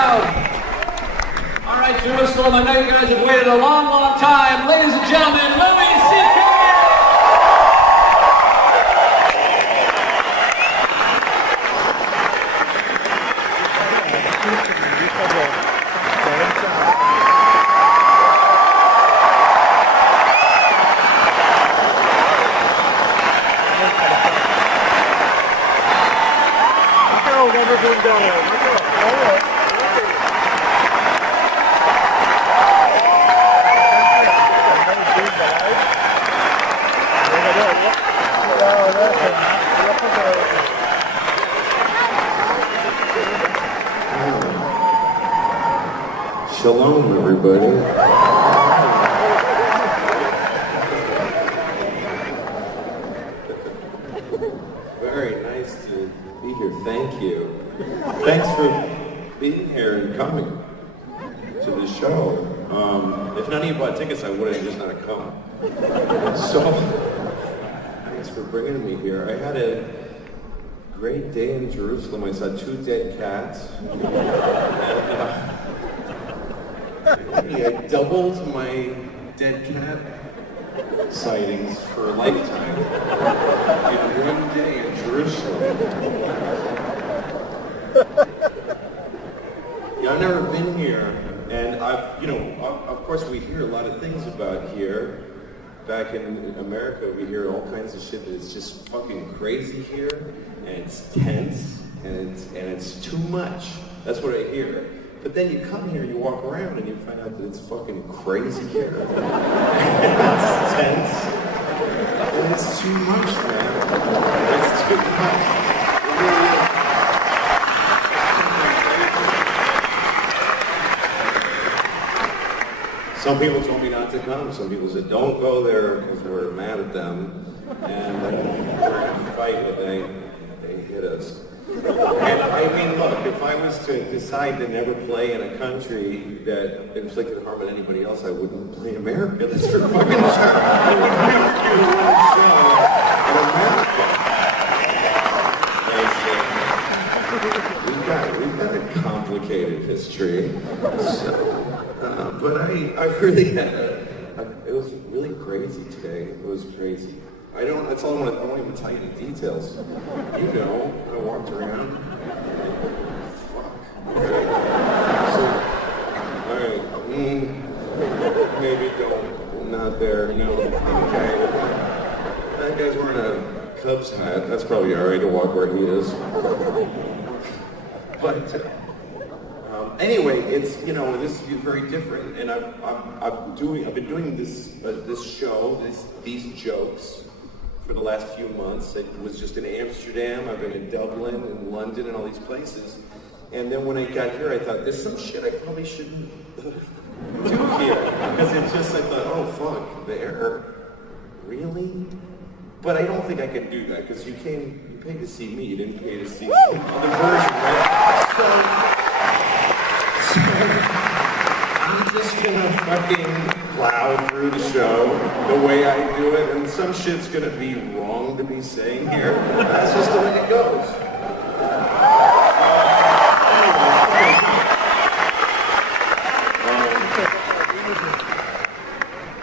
crowd. All right, Jerusalem, I know you guys have waited a long, long time. Ladies and gentlemen, Louis C.K. Shalom, everybody. Very nice to be here. Thank you. Thanks for being here and coming to the show. If none of you bought tickets, I would have just not come. So, thanks for bringing me here. I had a great day in Jerusalem. I saw 2 dead cats. I doubled my dead cat sightings for a lifetime in one day in Jerusalem. Yeah, I've never been here, and of course we hear a lot of things about here. Back in America, we hear all kinds of shit that it's just fucking crazy here, and it's tense, and it's too much. That's what I hear. But then you come here, you walk around, and you find out that it's fucking crazy here. It's tense. And it's too much, man. It's too much. It really is. Some people told me not to come. Some people said, don't go there because we're mad at them. And we're going to fight, but they hit us. And I mean, look, if I was to decide to never play in a country that inflicted harm on anybody else, I wouldn't play America. That's for fucking sure. I wouldn't do one show in America. We've got a complicated history. So, but I really had it was really crazy today. It was crazy. That's all I won't even tell you the details. You know, I walked around. Fuck. Okay. So, alright, maybe don't, not there, no, okay. That guy's wearing a Cubs hat. That's probably alright to walk where he is. But, anyway, it's, this is very different, and I've been doing this show, these jokes, for the last few months. It was just in Amsterdam, I've been in Dublin and London and all these places. And then when I got here, I thought, there's some shit I probably shouldn't do here. Because it's just, I thought, oh fuck, there? Really? But I don't think I can do that, because you paid to see me, you didn't pay to see the version, right? So I'm just gonna fucking plow through the show the way I do it, and some shit's gonna be wrong to be saying here. That's just the way it goes.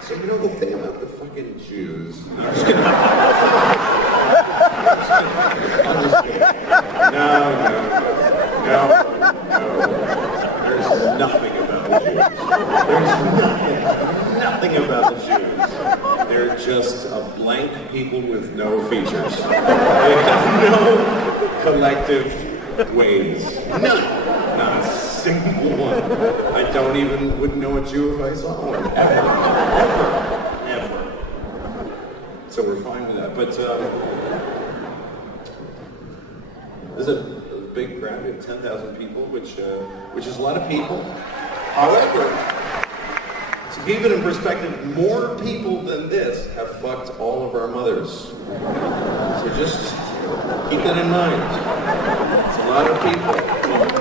So the thing about the fucking Jews. I'm just kidding. No. There's nothing about the Jews. There's nothing about the Jews. They're just a blank people with no features. They have no collective ways. None. Not a single one. I wouldn't know a Jew if I saw one. Ever. So we're fine with that. But there's a big crowd of 10,000 people, which is a lot of people. However, to keep it in perspective, more people than this have fucked all of our mothers. So just keep that in mind. It's a lot of people.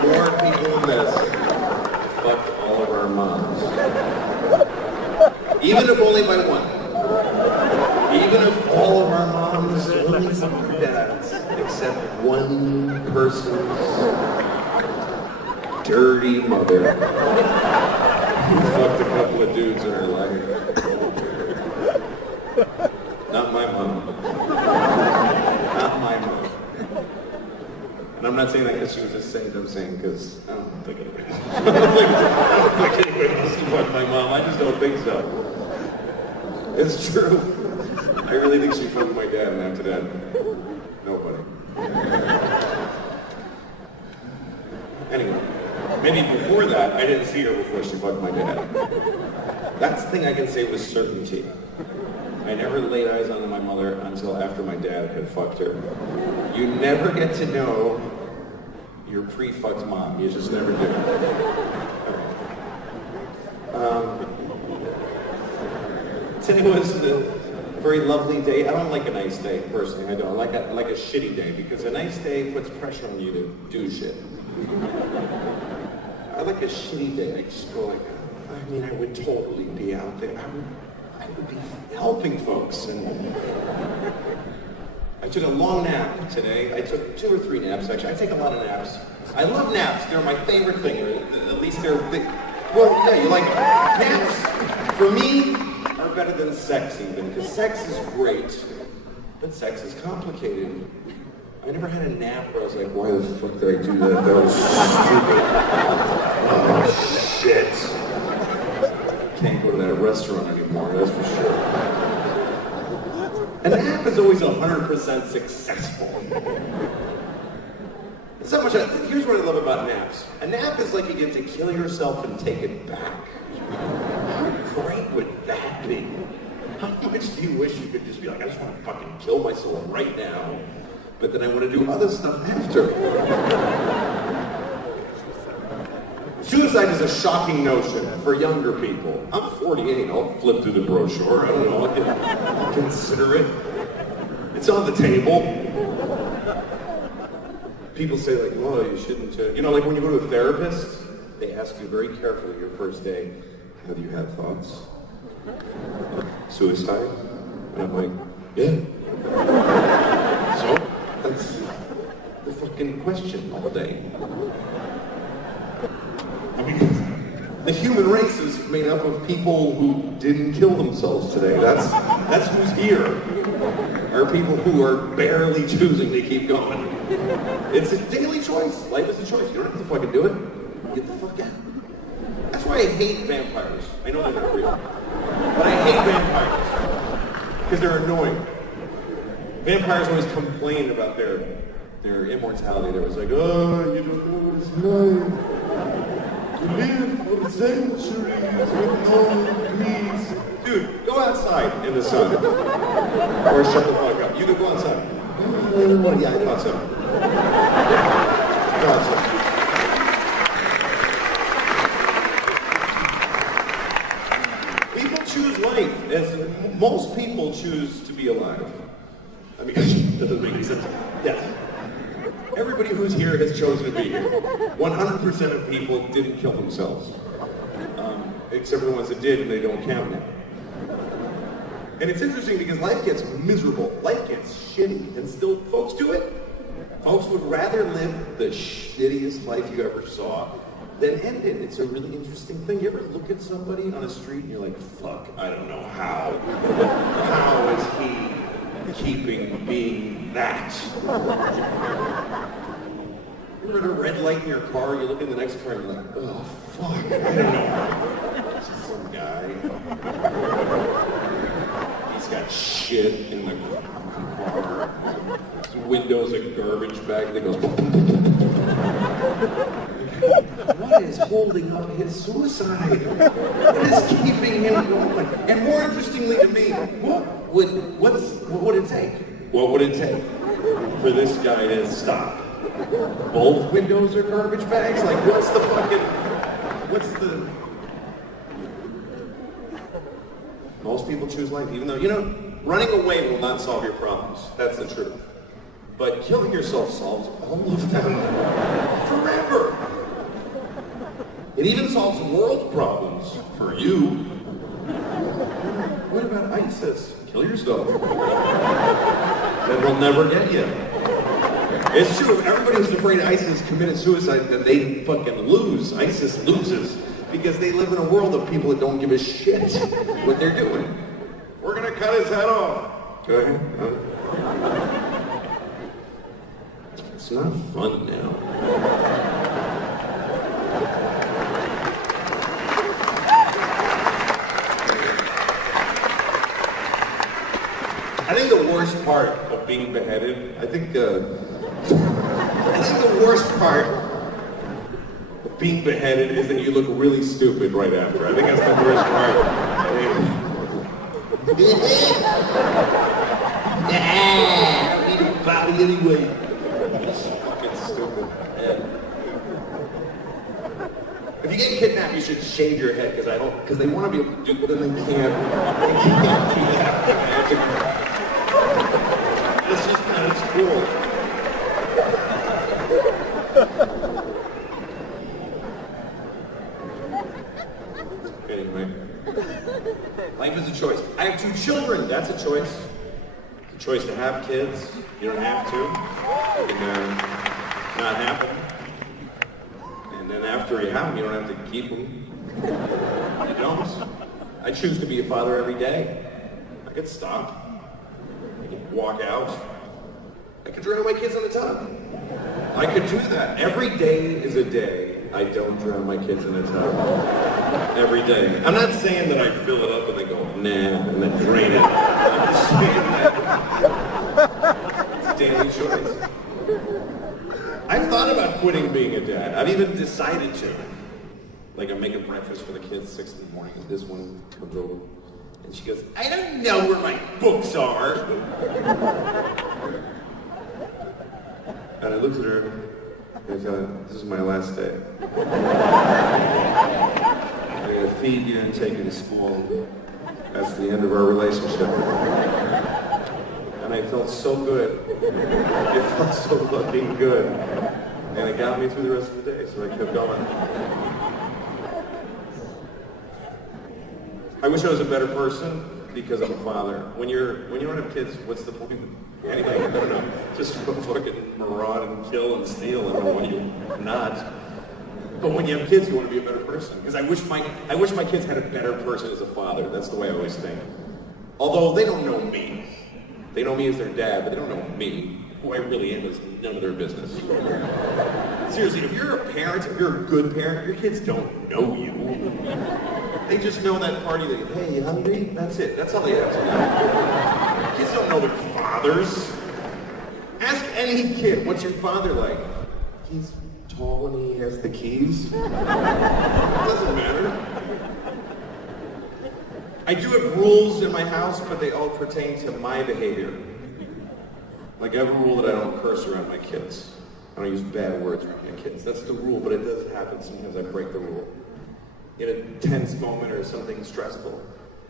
More people than this have fucked all of our moms. Even if only by one. Even if all of our moms and dads, except one person's dirty mother who fucked a couple of dudes in her life. Not my mom. Not my mom. And I'm not saying that because she was a saint, I'm saying because I don't think anybody I don't think anybody wants to fuck my mom. I just don't think so. It's true. I really think she fucked my dad, and after that, nobody. Anyway, maybe before that, I didn't see her before she fucked my dad. That's the thing I can say with certainty. I never laid eyes on my mother until after my dad had fucked her. You never get to know your pre-fucked mom. You just never do. Today was a very lovely day. I don't like a nice day, personally. I don't. I like a shitty day, because a nice day puts pressure on you to do shit. I like a shitty day. I just go like, I would totally be out there. I would be helping folks. And I took a long nap today. I took 2 or 3 naps, actually. I take a lot of naps. I love naps. They're my favorite thing. At least they're big. Well, yeah, you like naps. For me, are better than sex even, because sex is great, but sex is complicated. I never had a nap where I was like, why the fuck did I do that? That was stupid. Oh, shit. Can't go to that restaurant anymore, that's for sure. And a nap is always 100% successful. It's not much. Here's what I love about naps. A nap is like you get to kill yourself and take it back. How great would that be? How much do you wish you could just be like, I just want to fucking kill myself right now, but then I want to do other stuff after. Suicide is a shocking notion for younger people. I'm 48, I'll flip through the brochure, I don't know, I'll consider it. It's on the table. People say like, well, you shouldn't, like when you go to a therapist, they ask you very carefully your first day, have you had thoughts? Suicide? And I'm like, yeah. So, that's the fucking question all day. I mean, the human race is made up of people who didn't kill themselves today. That's who's here. Are people who are barely choosing to keep going. It's a daily choice. Life is a choice. You don't have to fucking do it. Get the fuck out. That's why I hate vampires. I know they're not real. But I hate vampires. Because they're annoying. Vampires always complain about their immortality. They're always like, oh, you don't know what it's like to live for centuries with no peace. Dude, go outside in the sun. Or shut the fuck up. You can go outside. Well, yeah, I thought so. Go outside. People choose life, as most people choose to be alive. I mean, that doesn't make any sense. Yes. Everybody who's here has chosen to be here. 100% of people didn't kill themselves. Except for the ones that did, and they don't count now. And it's interesting because life gets miserable. Life gets shitty, and still folks do it. Folks would rather live the shittiest life you ever saw than end it. It's a really interesting thing. You ever look at somebody on a street and you're like, fuck, I don't know how. How is he keeping being that? You're at a red light in your car, you look in the next car and you're like, oh fuck, I don't know. It's just some guy. He's got shit in the car. His window's a garbage bag that goes. What is holding up his suicide? What is keeping him going? And more interestingly to me, what would it take? What would it take for this guy to stop? Both windows are garbage bags? Like, what's the... Most people choose life, even though, running away will not solve your problems. That's the truth. But killing yourself solves all of them forever. It even solves world problems for you. What about ISIS? Kill yourself. Then we'll never get you. It's true. If everybody was afraid ISIS committed suicide, then they fucking lose. ISIS loses because they live in a world of people that don't give a shit what they're doing. We're gonna cut his head off. Go ahead. It's not fun now. I think the worst part of being beheaded, I think the worst part of being beheaded is that you look really stupid right after. I think that's the worst part. Body anyway. It's fucking stupid. Yeah. If you get kidnapped, you should shave your head because they want to be able to do it, but then they can't. It's just kind of cool. Anyway, life is a choice. I have 2 children. That's a choice. It's a choice to have kids. You don't have to. You can not have them. And then after you have them, you don't have to keep them. You don't. I choose to be a father every day. I could stop. I could walk out. I could drown my kids in the tub. I could do that. Every day is a day I don't drown my kids in a tub. Every day. I'm not saying that I fill it up and then go, nah, and then drain it. I'm just saying that it's a daily choice. I've thought about quitting being a dad. I've even decided to. Like, I'm making breakfast for the kids 6 in the morning, and this one comes over. And she goes, I don't know where my books are. And I looked at her, and I thought, this is my last day. I'm going to feed you and take you to school. That's the end of our relationship. And I felt so good. It felt so fucking good. And it got me through the rest of the day, so I kept going. I wish I was a better person because I'm a father. When you don't have kids, what's the point of anything? I don't know. Just fucking maraud and kill and steal and when you're not. But when you have kids, you want to be a better person. Because I wish my kids had a better person as a father. That's the way I always think. Although they don't know me. They know me as their dad, but they don't know me. Who I really am is none of their business. Seriously, if you're a parent, if you're a good parent, your kids don't know you. They just know that party that, hey, you hungry? That's it. That's all they have to know. Kids don't know their fathers. Ask any kid, what's your father like? He's tall and he has the keys. It doesn't matter. I do have rules in my house, but they all pertain to my behavior. Like I have a rule that I don't curse around my kids. I don't use bad words around my kids. That's the rule, but it does happen sometimes I break the rule. In a tense moment or something stressful,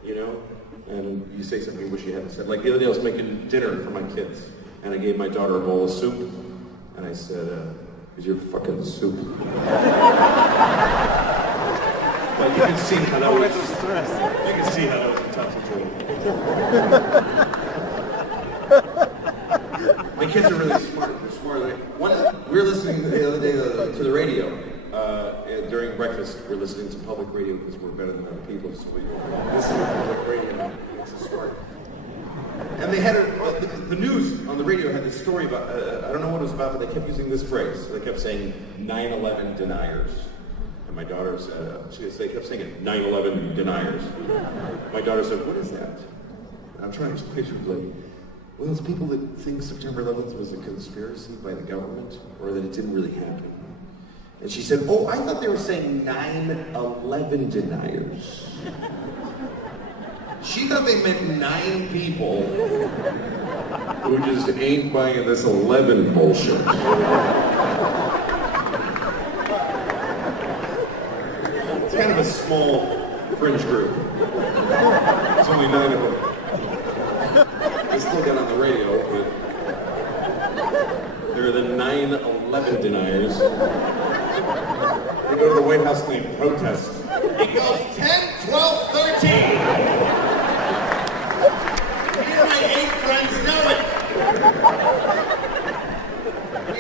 you know? And you say something you wish you hadn't said. Like the other day I was making dinner for my kids, and I gave my daughter a bowl of soup, and I said, here's your fucking soup. But you can see how that was stress. You can see how that was intoxicating. My kids are really smart. They're smart. We were listening the other day to the radio. During breakfast, we're listening to public radio because we're better than other people. So we listen to public radio. It's a smart. And they had the news on the radio had this story about, I don't know what it was about, but they kept using this phrase. They kept saying 9/11 deniers. And my daughter said, they kept saying it, 9/11 deniers. My daughter said, what is that? And I'm trying to explain to her, like, well, it's people that think September 11th was a conspiracy by the government, or that it didn't really happen. And she said, oh, I thought they were saying 9/11 deniers. She thought they meant 9 people who just ain't buying this 11 bullshit. It's kind of a small fringe group. There's only 9 of them. They still get on the radio, but they're the 9/11 deniers. They go to the White House and they protest. It goes 10, 12, 13. Me and my 8 friends know it. We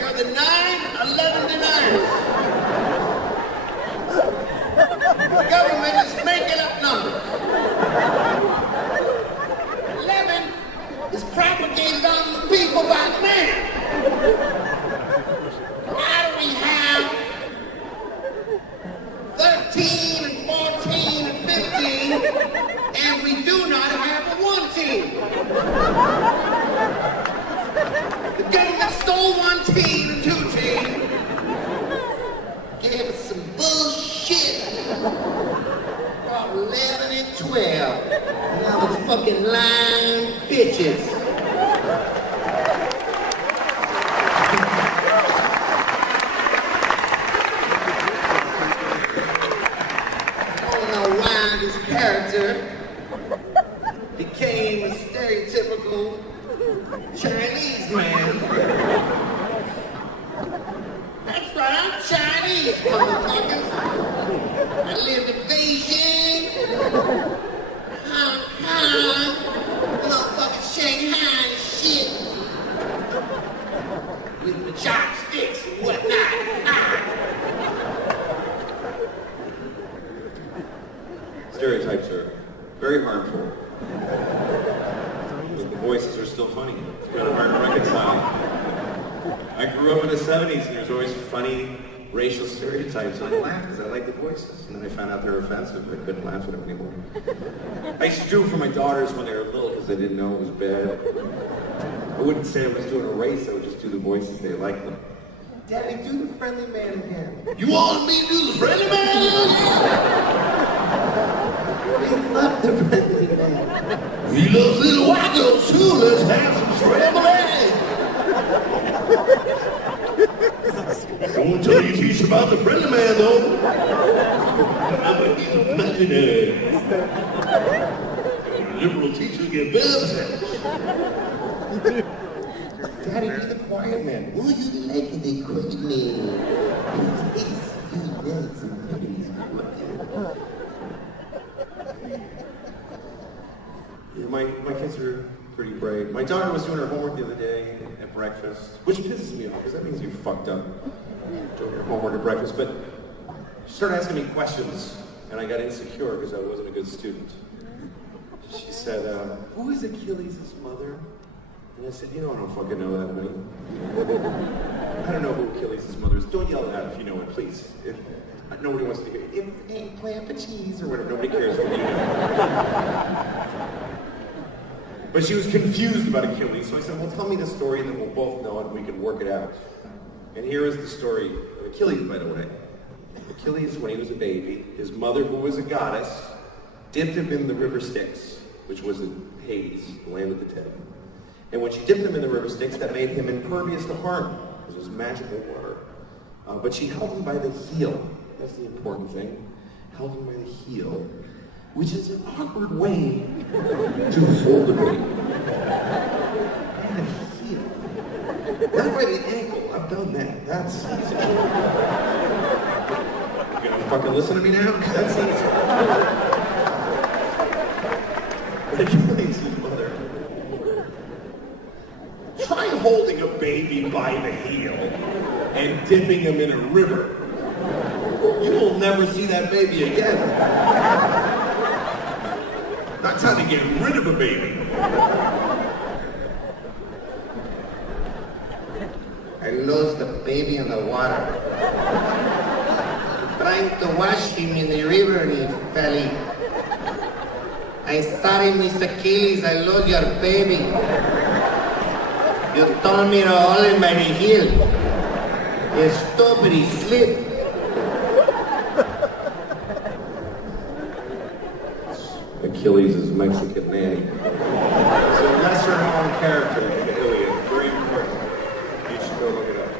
13 and 14 and 15, and we do not have a 1 team. The government stole 1 team and 2 team, gave us some bullshit. About 11 and 12. Now the fucking lying bitches. This character became a stereotypical Chinese man. That's right, I'm Chinese, motherfuckers. I lived in Beijing, Hong Kong, motherfucking Shanghai and shit. With the chopsticks and whatnot. Stereotypes are very harmful. But the voices are still funny. It's kind of hard to reconcile. I grew up in the 70s and there's always funny racial stereotypes. And I laughed because I like the voices. And then I found out they were offensive. I couldn't laugh at them anymore. I used to do it for my daughters when they were little because they didn't know it was bad. I wouldn't say I was doing a race. I would just do the voices. They liked them. Daddy, do the friendly man again. You want me to do the friendly man? We love the friendly man. We love little white girls too. Let's have some friendly. Don't tell you teach about the friendly man though. Imagine liberal teachers get bubs. Daddy, be the quiet man. Will you like the quiet man? Yeah, my kids are pretty brave. My daughter was doing her homework the other day at breakfast, which pisses me off because that means you fucked up doing your homework at breakfast. But she started asking me questions, and I got insecure because I wasn't a good student. She said, "Who is Achilles' mother?" And I said, "I don't fucking know that, honey. I don't know who Achilles' mother is. Don't yell that if you know it, please. Nobody wants to hear it. If it ain't plant cheese or whatever, nobody cares what you know." But she was confused about Achilles, so I said, "Well, tell me the story, and then we'll both know it, and we can work it out." And here is the story of Achilles, by the way. Achilles, when he was a baby, his mother, who was a goddess, dipped him in the river Styx, which was the Hades, the land of the dead. And when she dipped him in the river Styx, that made him impervious to harm, because it was magical water. But she held him by the heel. That's the important thing. Held him by the heel, which is an awkward way to hold a baby. By the heel. Not by the ankle. I've done that. That's easy. You gonna fucking listen to me now? That's easy. Achilles' mother. Try holding a baby by the heel and dipping him in a river. You will never see that baby again. That's how to get rid of a baby. I lost the baby in the water. Trying to wash him in the river and he fell in. I'm sorry, Miss Achilles, I lost your baby. You told me to hold him by the heel. You stupid, he slipped. Achilles' Mexican nanny. It's a lesser known character in the Iliad. Very important. You should go look it up.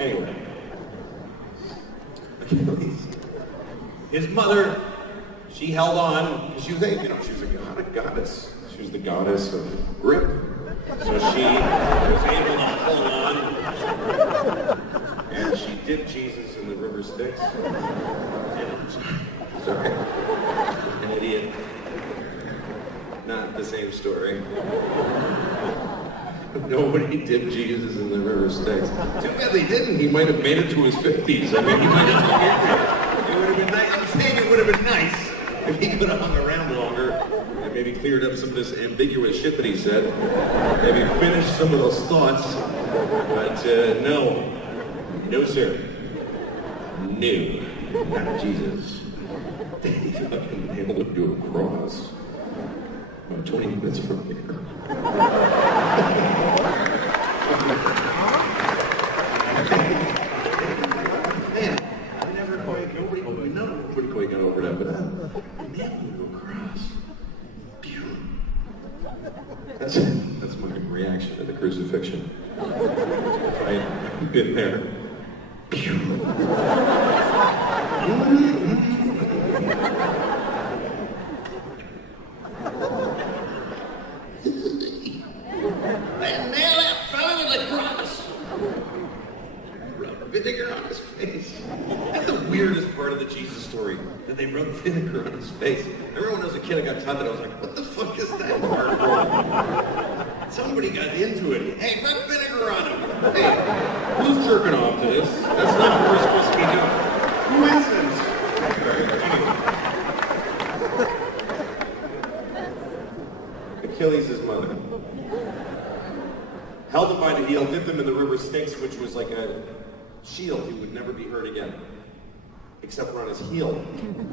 Anyway. Achilles. His mother, she held on. She was a goddess. She was the goddess of grip. So she was able to hold on. And she dipped Jesus in the river Styx. Sorry. An idiot. Not the same story. Nobody dipped Jesus in the river Styx. Too bad they didn't. He might have made it to his 50s. I mean, he might have hung in there. It would have been nice. I'm saying it would have been nice if he could have hung around longer and maybe cleared up some of this ambiguous shit that he said. Maybe finished some of those thoughts. But no. No, sir. No. not Jesus. They fucking nailed him to a cross. About 20 minutes from here. Man, nobody quite got over that, but nailed him to a cross. Pew. That's my reaction to the crucifixion. If I had been there. Pew. They nailed that fella to the cross. Rub vinegar on his face. That's the weirdest part of the Jesus story, that they rub vinegar on his face. I remember when I was a kid, I got taught that. I was like, what the fuck is that part for? Somebody got into it. Hey, rub vinegar on him. Hey, who's jerking off to this? That's not what we're supposed to be doing. Who is this? Achilles' his mother held him by the heel, dipped him in the river Styx, which was like a shield. He would never be hurt again, except for on his heel,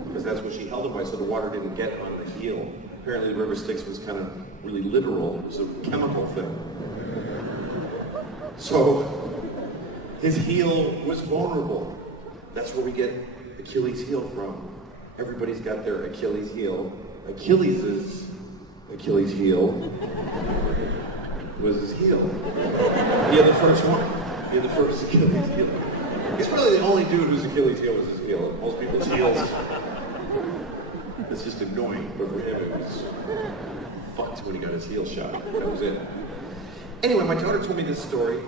because that's what she held him by, so the water didn't get on the heel. Apparently the river Styx was kind of really literal. It was a chemical thing. So his heel was vulnerable. That's where we get Achilles' heel from. Everybody's got their Achilles' heel. Achilles' heel was his heel. He had the first one. He had the first Achilles' heel. He's probably the only dude whose Achilles' heel was his heel. Most people's heels, it's just annoying, but for him it was fucked when he got his heel shot. That was it. Anyway, my daughter told me this story,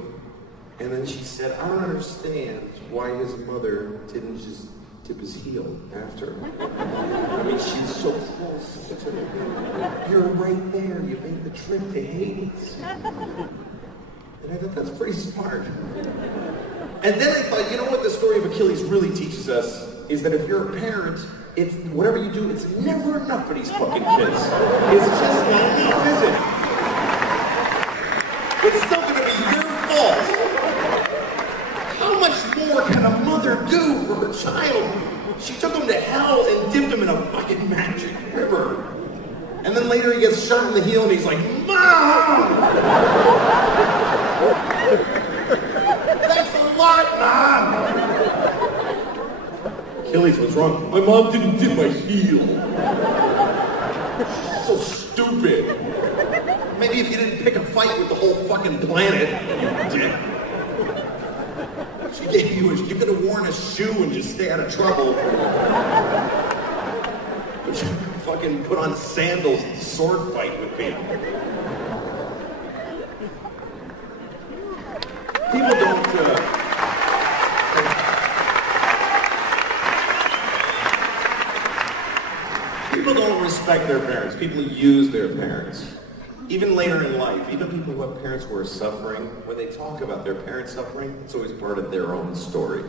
and then she said, I don't understand why his mother didn't just tip his heel after. I mean, she's so close to him. You're right there. You made the trip to Hades. And I thought, that's pretty smart. And then I thought, you know what the story of Achilles really teaches us is that if you're a parent, it's whatever you do, it's never enough for these fucking kids. It's just not enough, is it? It's still going to be your fault. How much more can a mother do for her child? She took him to hell and dipped him in a fucking magic river. And then later he gets shot in the heel and he's like, Mom! That's a lot, Mom! Achilles, what's wrong? My mom didn't dip my heel. She's so stupid. Maybe if you didn't pick a fight with the whole fucking planet, you did. She gave you you could have worn a shoe and just stay out of trouble. But you fucking put on sandals and sword fight with people. People don't, people don't respect their parents. People use their parents. Even later in life, even people who have parents who are suffering, when they talk about their parents suffering, it's always part of their own story.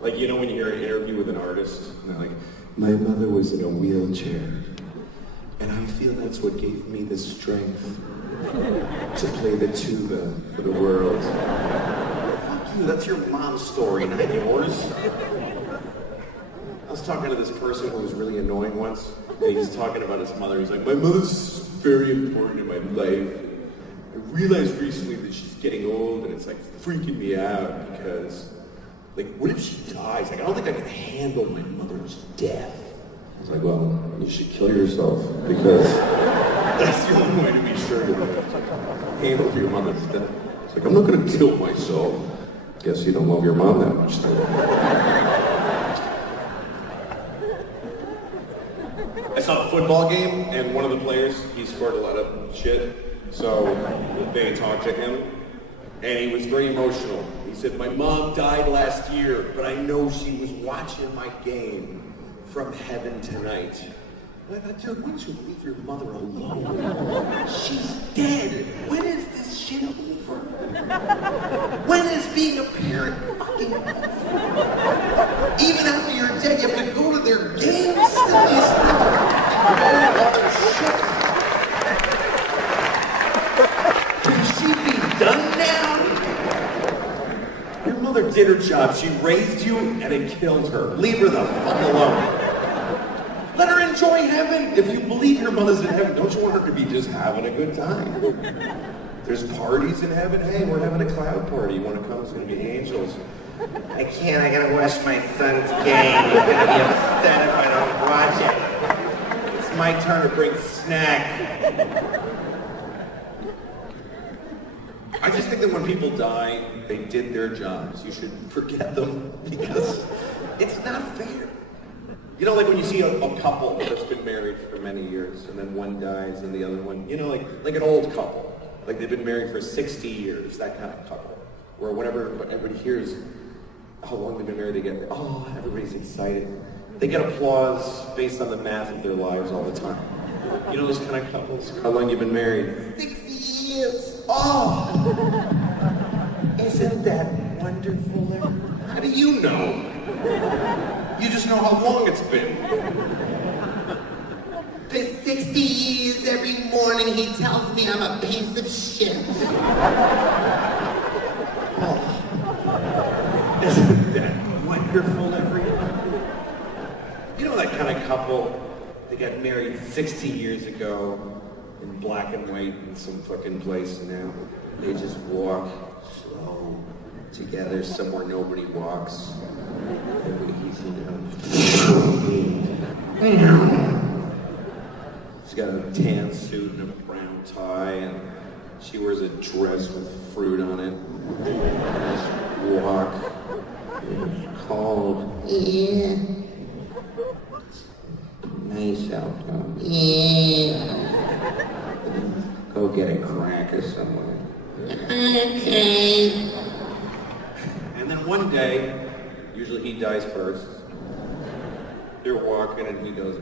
Like, you know when you hear an interview with an artist, and they're like, my mother was in a wheelchair, and I feel that's what gave me the strength to play the tuba for the world. Fuck you, that's your mom's story, not yours. I was talking to this person who was really annoying once, and he was talking about his mother. He's like, my mother's very important in my life. I realized recently that she's getting old, and it's like freaking me out because, like, what if she dies? Like, I don't think I can handle my mother's death. I was like, well, you should kill yourself because that's the only way to be sure to handle your mother's death. It's like, I'm not gonna kill myself. Guess you don't love your mom that much, then. I saw a football game, and one of the players, he scored a lot of shit, so they talked to him, and he was very emotional. He said, my mom died last year, but I know she was watching my game from heaven tonight. And I thought, dude, why don't you leave your mother alone? She's dead. When is this shit over? When is being a parent fucking over? Even after you're dead, you have to go to their games still. You still Can she be done now? Your mother did her job. She raised you and it killed her. Leave her the fuck alone. Let her enjoy heaven. If you believe your mother's in heaven, don't you want her to be just having a good time? There's parties in heaven. Hey, we're having a cloud party. You want to come? It's going to be angels. I can't, I gotta watch my son's game. He's gonna be upset if I don't watch it. It's my turn to bring snack. I just think that when people die, they did their jobs. You should forget them because it's not fair. You know, like when you see a couple that's been married for many years and then one dies and the other one, you know, like an old couple. Like they've been married for 60 years, that kind of couple. Where whenever everybody hears how long they've been married, they get, oh, everybody's excited. They get applause based on the math of their lives all the time. You know those kind of couples? How long you've been married? 60 years. Oh! Isn't that wonderful? How do you know? You just know how long it's been. For 60 years, every morning he tells me I'm a piece of shit. Isn't that wonderful, everyone? You know that kind of couple, they got married 60 years ago in black and white in some fucking place now. They just walk slow together somewhere nobody walks. She's got a tan suit and a brown tie, and she wears a dress with fruit on it. Just walk. It's cold. Yeah. Nice out, huh? Yeah. Go get a cracker somewhere. Okay. And then one day, usually he dies first. They're walking and he goes,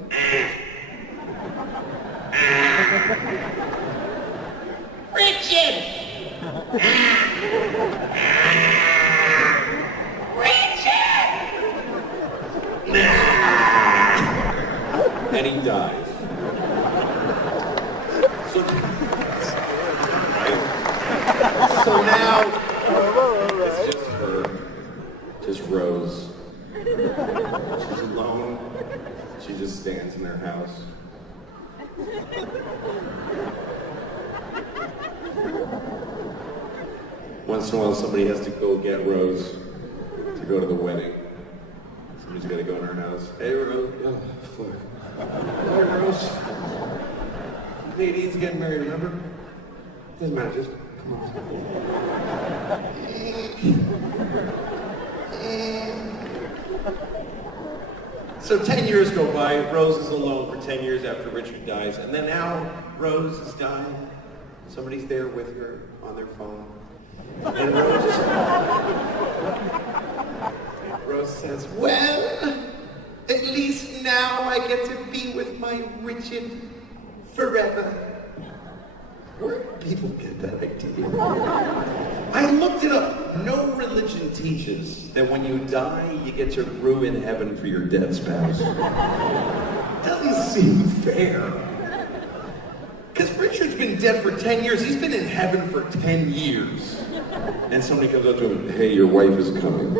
Richard! Richard! and he dies. So now, it's just her, just Rose. She's alone. She just stands in her house. Once in a while, somebody has to go get Rose to go to the wedding. Somebody's got to go in her house. Hey, Rose. Oh, fuck. Hey, Rose. Nadine's getting married, remember? Doesn't matter, just come on. So 10 years go by, Rose is alone for 10 years after Richard dies, and then now Rose is dying. Somebody's there with her on their phone. And Rose says, well, at least now I get to be with my Richard forever. Where do people get that idea? I looked it up. No religion teaches that when you die, you get to ruin heaven for your dead spouse. Doesn't seem fair. Because Richard's been dead for 10 years. He's been in heaven for 10 years. And somebody comes up to him, hey, your wife is coming.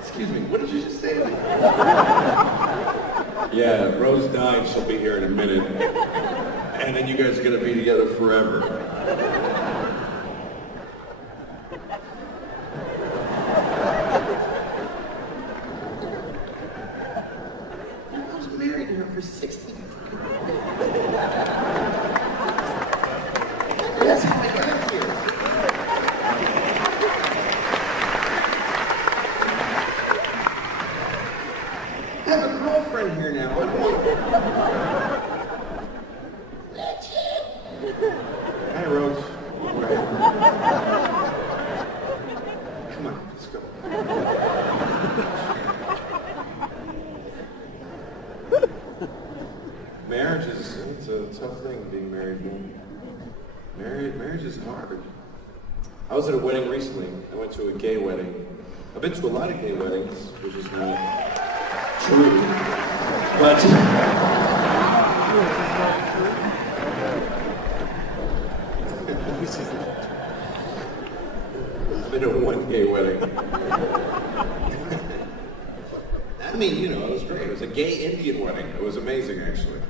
Excuse me, what did you just say? Yeah, Rose died, she'll be here in a minute. And then you guys are gonna be together forever. I was married to her for 60 fucking That's how I got here. I have a girlfriend here now. I don't want... Hi, Rose. Right. Come on, let's go. Marriage it's a tough thing, being married. Marriage is hard. I was at a wedding recently. I went to a gay wedding. I've been to a lot of gay weddings, which is not true. But It's been a one gay wedding. I mean, you know, it was great. It was a gay Indian wedding. It was amazing, actually.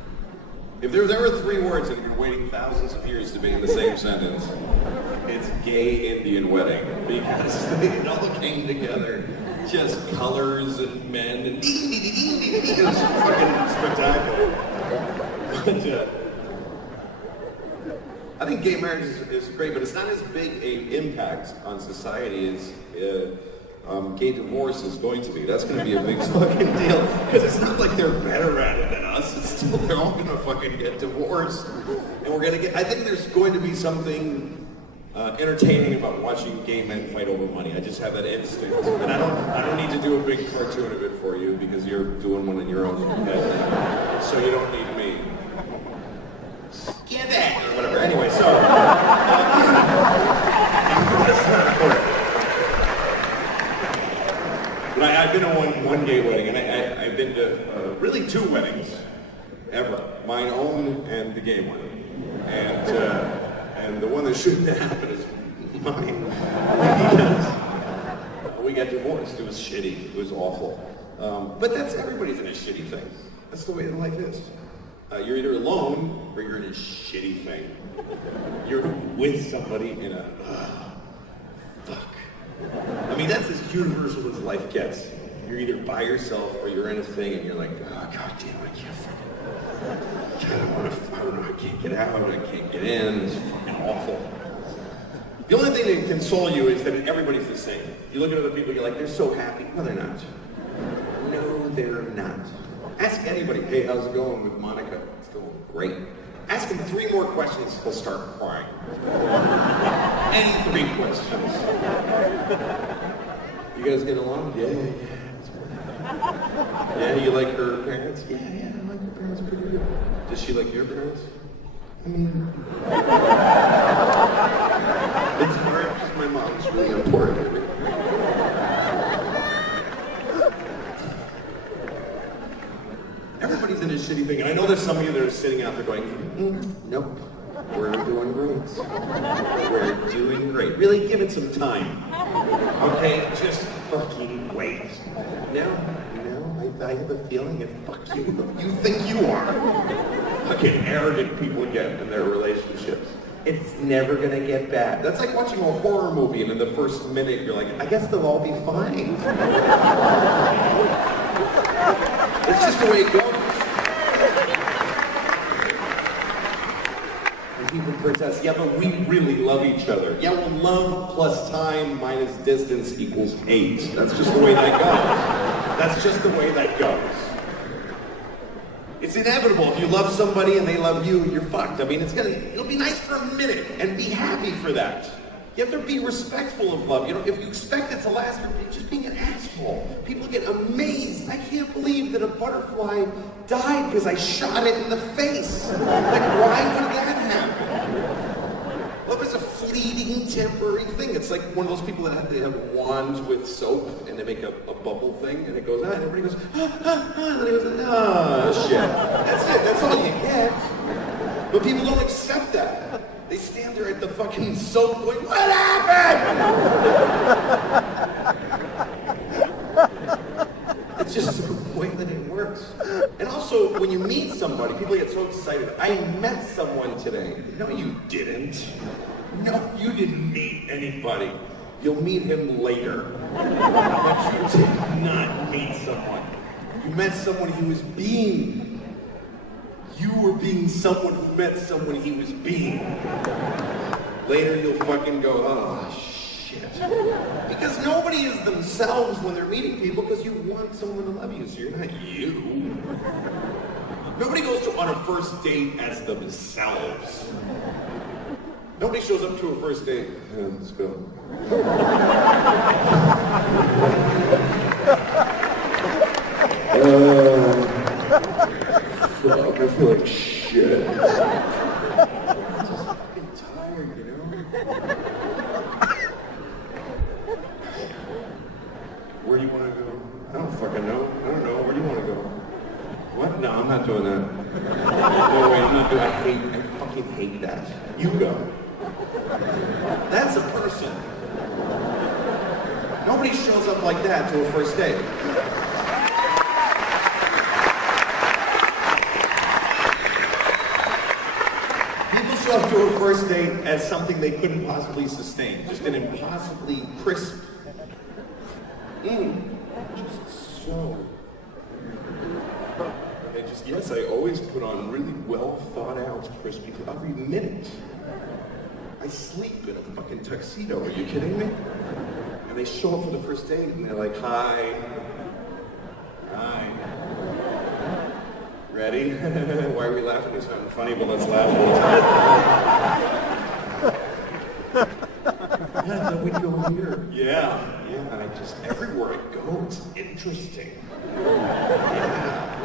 If there's ever three words that have been waiting thousands of years to be in the same sentence, it's gay Indian wedding. Because it all came together. Just colors and men and it was fucking spectacular. But, I think gay marriage is great, but it's not as big an impact on society as gay divorce is going to be. That's going to be a big fucking deal, because it's not like they're better at it than us. It's still, they're all going to fucking get divorced, and we're going to get. I think there's going to be something entertaining about watching gay men fight over money. I just have that instinct, and I don't need to do a big cartoon of it for you because you're doing one in your own head now, so you don't need me. Get it! Or whatever. Anyway, so. But I've been to one gay wedding, and I've been to really two weddings ever. My own and the gay one. And the one that shouldn't have happened is mine. Because we got divorced. It was shitty. It was awful. But that's, everybody's in a shitty thing. That's the way life is. You're either alone or you're in a shitty thing. You're with somebody in a fuck. I mean, that's as universal as life gets. You're either by yourself or you're in a thing and you're like, oh, god damn, I can't fucking, I don't know, I can't get out, I can't get in, it's fucking awful. The only thing that can console you is that everybody's the same. You look at other people, you're like, they're so happy. No, they're not. No, they're not. Ask anybody, hey, how's it going with Monica? It's going great. Ask him 3 more questions, he'll start crying. Any 3 questions. You guys get along? Yeah. Yeah, you like her parents? Yeah, I like her parents pretty good. Does she like your parents? I mean... it's hard because my mom's really important to me. Everybody's in a shitty thing, and I know there's some of you that are sitting out there going, nope, we're doing great. We're doing great. Really, give it some time. Okay, just fucking wait. No, I have a feeling it's fuck you. You think you are. Fucking arrogant people get in their relationships. It's never gonna get bad. That's like watching a horror movie, and in the first minute you're like, I guess they'll all be fine. It's just the way it goes. And people protest, yeah, but we really love each other. Yeah, well, love plus time minus distance equals hate. That's just the way that goes. That's just the way that goes. It's inevitable. If you love somebody and they love you, you're fucked. I mean, it'll be nice for a minute and be happy for that. You have to be respectful of love. You know, if you expect it to last, you're just being an asshole. People get amazed. I can't believe that a butterfly died because I shot it in the face. Like, why would that happen? Love is a fleeting, temporary thing. It's like one of those people that have wands with soap and they make a bubble thing and it goes, and everybody goes, and then he goes, shit. That's it. That's all you get. But people don't accept that. They stand there at the fucking soap going, what happened? It's just the way that it works. And also, when you meet somebody, people get so excited. I met someone today. No, you didn't. No, you didn't meet anybody. You'll meet him later. But you did not meet someone. You met someone he was being. You were being someone who met someone he was being. Later you'll fucking go, oh shit. Because nobody is themselves when they're meeting people because you want someone to love you, so you're not you. Nobody goes on a first date as themselves. Nobody shows up to a first date. Yeah, let's go. Fuck, I feel like shit. I'm just fucking tired, you know? Where do you want to go? I don't fucking know. I don't know. Where do you want to go? What? No, I'm not doing that. No, wait, I'm not doing that. I fucking hate that. You go. That's a person. Nobody shows up like that to a first date. People show up to a first date as something they couldn't possibly sustain. Just an impossibly crisp. Just so. Yes, I always put on really well thought out crispy every minute. I sleep in a fucking tuxedo, are you kidding me? And they show up for the first date and they're like, hi. Hi. Ready? Why are we laughing? There's nothing funny, but let's laugh all the time. Yeah, I thought we'd go here. Yeah, I just, everywhere I go, it's interesting. Yeah.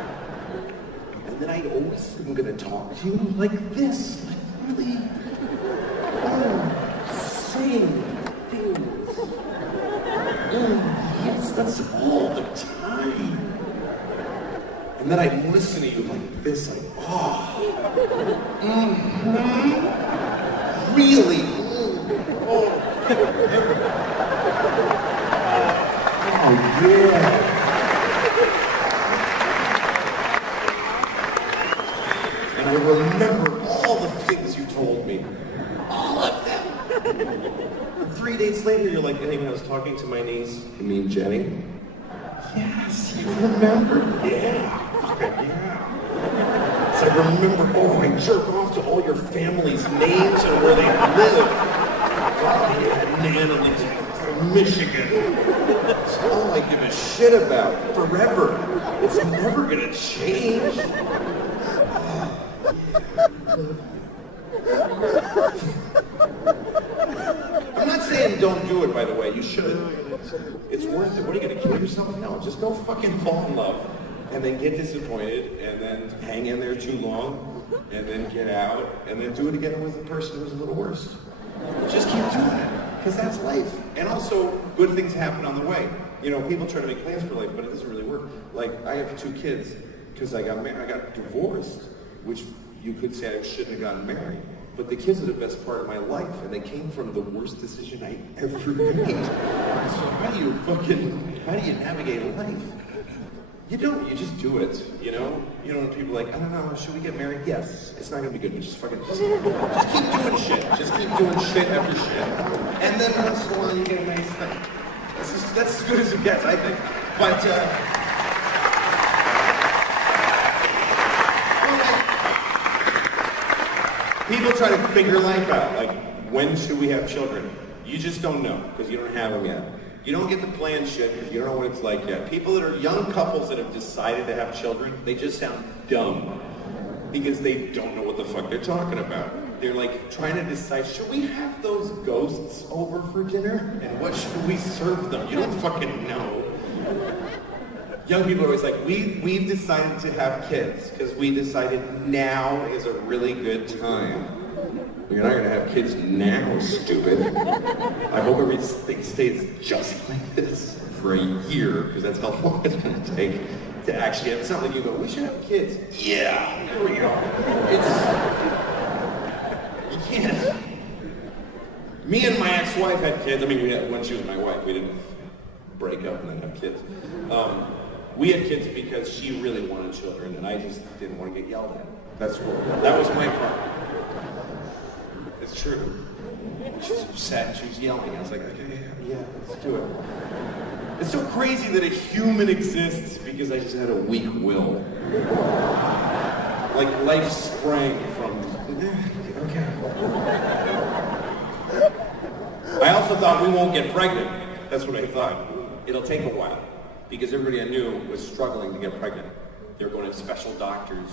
And then I'd always say, I'm gonna talk to you like this, like really, saying things. Yes, that's all the time. And then I'd listen to you like this, like, really, yeah. And I remember all the things you told me. All of them. 3 days later, you're like, hey, when I was talking to my niece, you mean Jenny? Yes, you remember. Yeah. So I remember, I jerk off to all your family's names and where they live. Oh, yeah, Nana from Michigan. It's all I give a shit about forever. It's never gonna change. I'm not saying don't do it, by the way. You should. It's worth it. What are you gonna kill yourself? No, just go fucking fall in love, and then get disappointed, and then hang in there too long, and then get out, and then do it again with the person who's a little worse. Just keep doing it, because that's life. And also, good things happen on the way. You know, people try to make plans for life, but it doesn't really work. Like, I have 2 kids, because I got divorced, which you could say I shouldn't have gotten married. But the kids are the best part of my life, and they came from the worst decision I ever made. So how do you navigate life? You don't, you just do it, you know? You know, people are like, I don't know, should we get married? Yes. It's not gonna be good, but just keep doing shit. Just keep doing shit after shit. And then once in a while you get a nice thing. That's as good as it gets, I think. But, people try to figure life out, like, when should we have children? You just don't know, because you don't have them yet. You don't get to plan shit, because you don't know what it's like yet. People that are young couples that have decided to have children, they just sound dumb, because they don't know what the fuck they're talking about. They're like trying to decide, should we have those ghosts over for dinner? And what should we serve them? You don't fucking know. Young people are always like, we've decided to have kids because we decided now is a really good time. You're not gonna have kids now, stupid. I hope everything stays just like this for a year, because that's how long it's gonna take to actually have. It's not like you go, we should have kids. Yeah, here we go. You can't. Me and my ex-wife had kids. I mean, when she was my wife, we didn't break up and then have kids. We had kids because she really wanted children, and I just didn't want to get yelled at. That was my problem. It's true. She was upset. She was yelling. I was like, okay, yeah, let's do it. It's so crazy that a human exists because I just had a weak will. Like life sprang from. Okay. I also thought we won't get pregnant. That's what I thought. It'll take a while. Because everybody I knew was struggling to get pregnant. They were going to special doctors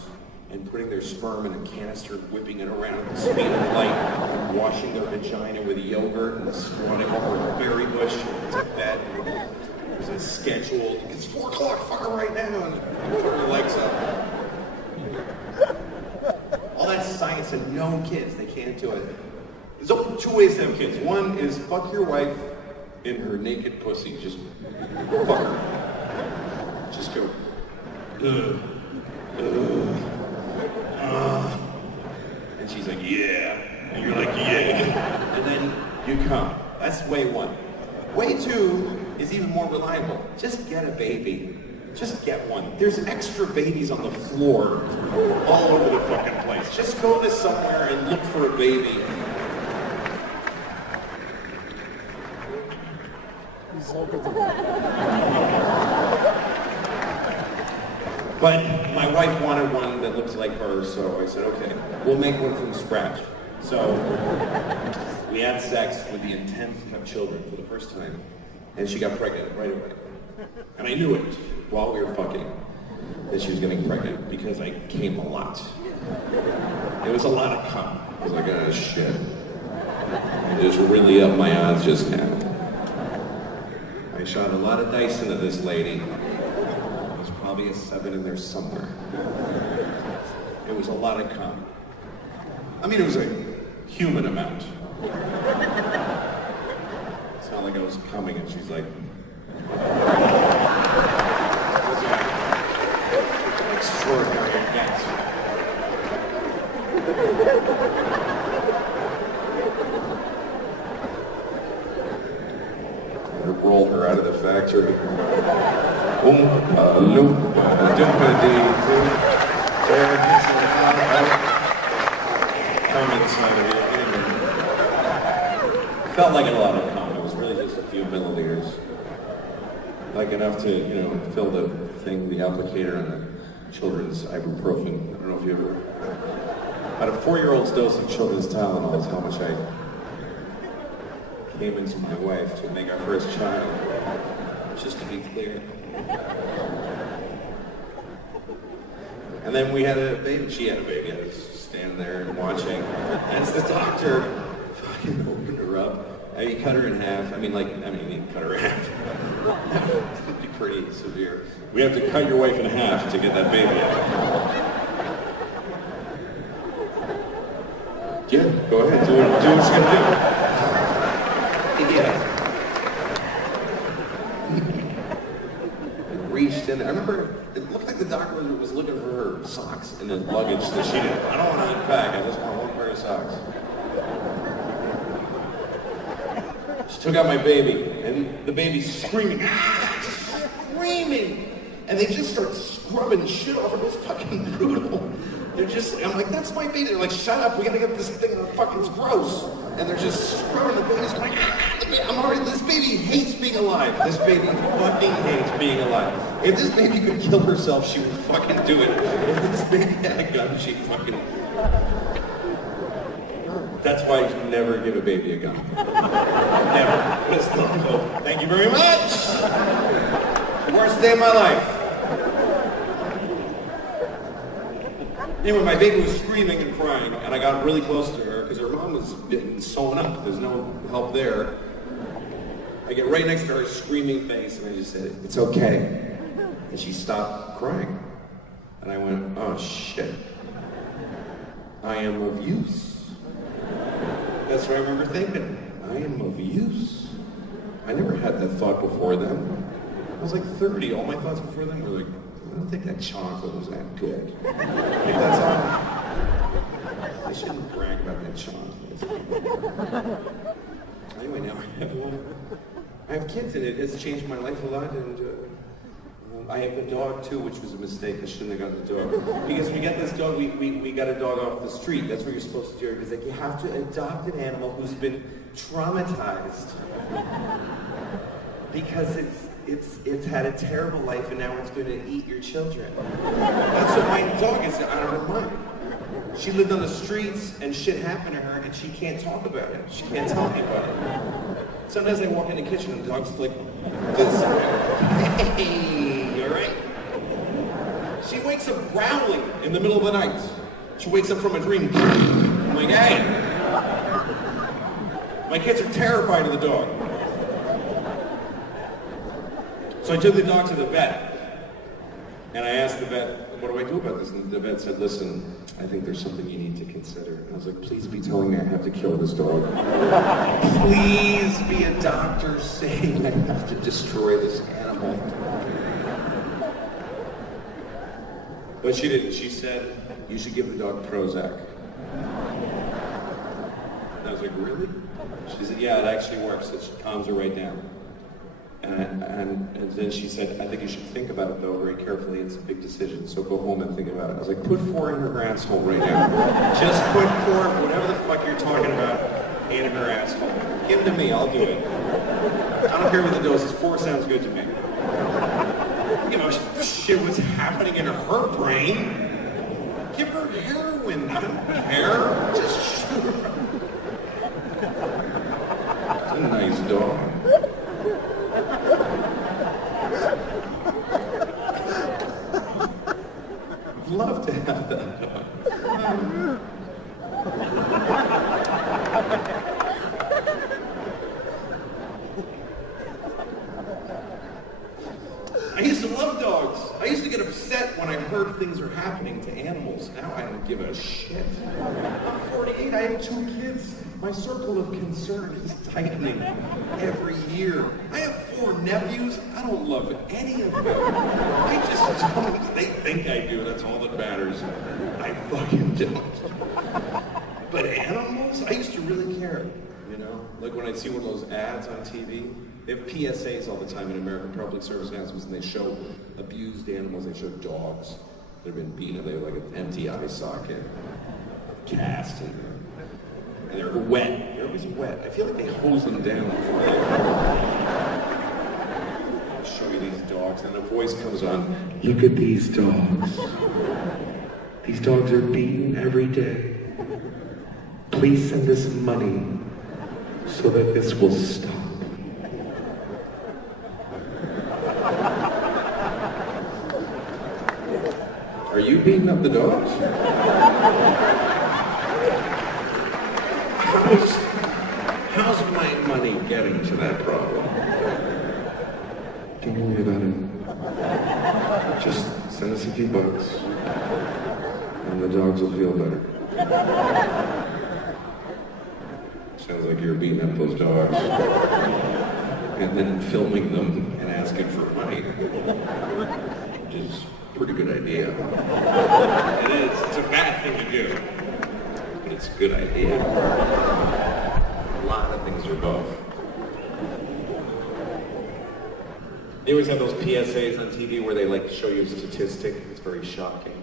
and putting their sperm in a canister, whipping it around at the speed of light, washing their vagina with yogurt and squatting over a berry bush to bed. It was scheduled. It's 4 o'clock, fucker, right now, and put her legs up. All that science and no kids, they can't do it. There's only 2 ways to have kids. One is fuck your wife in her naked pussy. Just fuck her. Just go. And she's like, yeah. And you're like, yeah. you come. That's way one. Way two is even more reliable. Just get a baby. Just get one. There's extra babies on the floor all over the fucking place. Just go to somewhere and look for a baby. But my wife wanted one that looked like her, so I said, okay, we'll make one from scratch. So we had sex with the intent to have children for the first time, and she got pregnant right away. And I knew it while we were fucking that she was getting pregnant because I came a lot. It was a lot of cum. I was like, oh shit. I just really upped my odds just now. I shot a lot of dice into this lady. There's probably a 7 in there somewhere. It was a lot of cum. I mean, it was a human amount. It's not like I was coming and she's like, extraordinary event. Roll her out of the factory. Oompa loompa doompa-dee. Come inside of you. Felt like a lot of cum. It was really just a few milliliters. Like enough to, you know, fill the thing, the applicator, and the children's ibuprofen. I don't know if you ever... About a 4-year-old's dose of children's Tylenol is how much I came into my wife to make our first child. Just to be clear. And then we had a baby. She had a baby. I was standing there and watching. As the doctor fucking opened her up. He cut her in half. He cut her in half. It'd be pretty severe. We have to cut your wife in half to get that baby out. Yeah, go ahead. Do what you're gonna do. Yeah. Reached in there. I remember it looked like the doctor was looking for her socks in the luggage that she didn't. I don't want to unpack. I just want one pair of socks. She took out my baby, and the baby's screaming, screaming, and they just start scrubbing shit off. It was fucking brutal. They're just, I'm like, that's my baby. They're like, shut up, we gotta get this thing, it's gross. And they're just scrubbing the baby's going, this baby hates being alive. This baby fucking hates being alive. If this baby could kill herself, she would fucking do it. If this baby had a gun, she'd fucking... That's why you never give a baby a gun. Never. Thank you very much. Worst day of my life. Anyway, my baby was screaming and crying, and I got really close to her because her mom was getting sewn up. There's no help there. I get right next to her screaming face, and I just said, "It's okay." And she stopped crying. And I went, "Oh shit. I am of use." That's what I remember thinking. I am of use. I never had that thought before then. I was like 30. All my thoughts before then were like, I don't think that chocolate was that good. I think that's all. I shouldn't brag about that chocolate. Anyway, now I have kids, and it has changed my life a lot, and I have a dog too, which was a mistake. I shouldn't have gotten the dog. Because we got this dog, we got a dog off the street. That's what you're supposed to do. It's like you have to adopt an animal who's been traumatized. Because it's had a terrible life and now it's going to eat your children. That's what my dog is out of her mind. She lived on the streets and shit happened to her and she can't talk about it. She can't tell anybody. Sometimes I walk in the kitchen and the dog's like this. Hey, you alright? She wakes up growling in the middle of the night. She wakes up from a dream. I'm like, hey. My kids are terrified of the dog. So I took the dog to the vet. And I asked the vet, what do I do about this? And the vet said, listen, I think there's something you need to consider. And I was like, please be telling me I have to kill this dog. Please be a doctor saying I have to destroy this animal. But she didn't. She said, you should give the dog Prozac. That was like, really? She said, yeah, it actually works. It calms her right down. And then she said, I think you should think about it though very carefully. It's a big decision, so go home and think about it. I was like, put 4 in her asshole right now. Just put 4, whatever the fuck you're talking about, in her asshole. Give it to me, I'll do it. I don't care what the dose is. 4 sounds good to me. You know, shit was happening in her brain. Give her heroin. I don't care. Just shoot her. It's a nice dog. I'd love to have that dog. I used to love dogs. I used to get upset when I heard things are happening to animals. Now I don't give a shit. I'm 48, I have 2 kids. My circle of concern is tightening every year. I have 4 nephews. I don't love any of them. I just don't. They think I do. That's all that matters. I fucking don't. But animals, I used to really care. You know, like when I'd see one of those ads on TV. They have PSAs all the time in American public service announcements, and they show abused animals. They show dogs that have been beaten. They have like an empty eye socket, cast, and they're wet. They're always wet. I feel like they hose them down before they show you these dogs, and a voice comes on. Look at these dogs. These dogs are beaten every day. Please send us money so that this will stop. Are you beating up the dogs? How's my money getting to that problem? Don't worry about it. Just send us a few bucks, and the dogs will feel better. Sounds like you're beating up those dogs, and then filming them and asking for money, which is a pretty good idea. It is. It's a bad thing to do, but it's a good idea. A lot of things are both. They always have those PSAs on TV where they like show you a statistic. It's very shocking.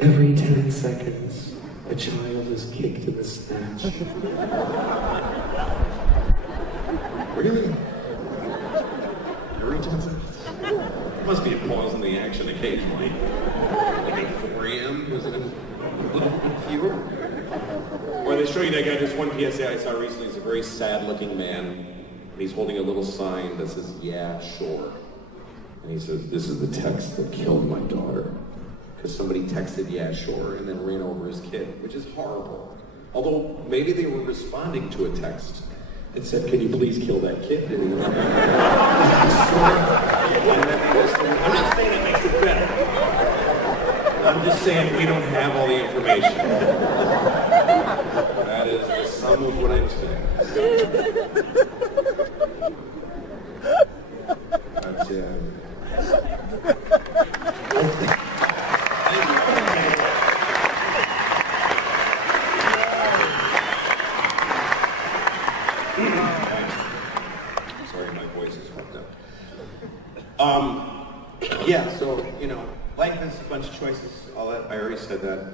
Every 10 seconds, a child is kicked in the snatch. Really? Every 10 seconds? There must be a pause in the action occasionally. Like at 4 a.m. Was it a little bit fewer? Or they show you that guy, this one PSA I saw recently, he's a very sad-looking man. And he's holding a little sign that says, yeah, sure. And he says, this is the text that killed my daughter. Because somebody texted, yeah, sure, and then ran over his kid, which is horrible. Although, maybe they were responding to a text that said, can you please kill that kid? And he went, I'm not saying it makes it better. I'm just saying we don't have all the information. That is the sum of what I'm saying. But, sorry, my voice is fucked up. Yeah, so, you know, life is a bunch of choices, all that, I already said that.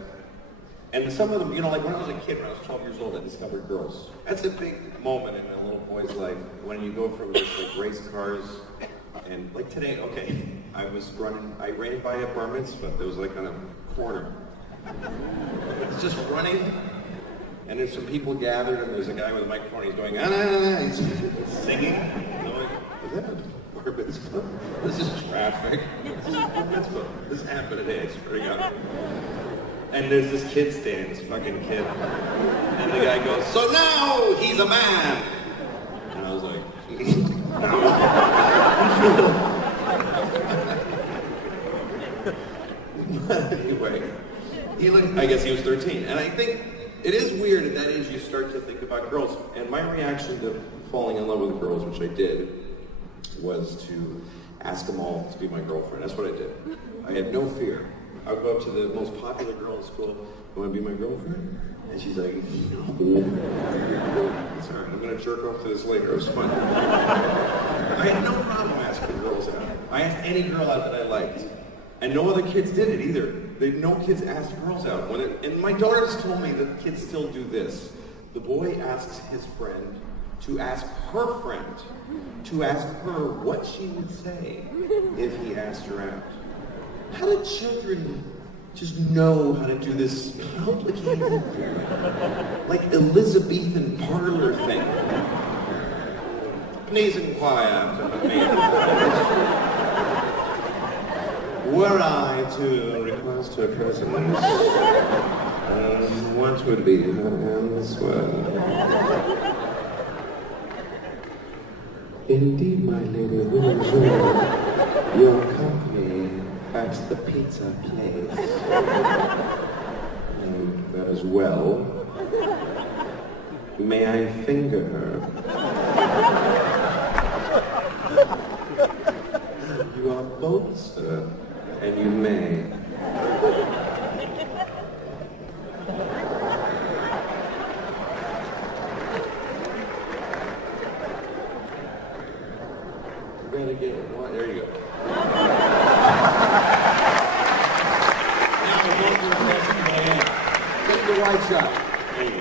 And some of them, you know, like when I was a kid, when I was 12 years old, I discovered girls. That's a big moment in a little boy's life, when you go from just like race cars, and like today, okay, I ran by a bar mitzvah that was like on a corner. It's just running, and there's some people gathered, and there's a guy with a microphone, he's going, he's singing. And I'm like, is that a bar mitzvah? This is traffic. This is a bar mitzvah. This happened today, I swear to God. And there's this kid standing, this fucking kid. And the guy goes, so now he's a man. And I was like, anyway, I guess he was 13. And I think it is weird at that age you start to think about girls. And my reaction to falling in love with girls, which I did, was to ask them all to be my girlfriend. That's what I did. I had no fear. I would go up to the most popular girl in school, you want to be my girlfriend? And she's like, no. It's all right, I'm gonna jerk off to this later, it was fun. I had no problem asking girls out. I asked any girl out that I liked. And no other kids did it either. No kids asked girls out. And my daughters told me that kids still do this. The boy asks his friend to ask her friend to ask her what she would say if he asked her out. How do children just know how to do this complicated, like Elizabethan parlor thing? Please inquire after me. Were I to request her presence, what would be her answer? Indeed, my lady, we enjoy your company at the pizza place. And as well, may I finger her? You are bold, sir, and you may. We're gonna get one. There you go. Now we're going to the next one. Take the wide shot. There you go.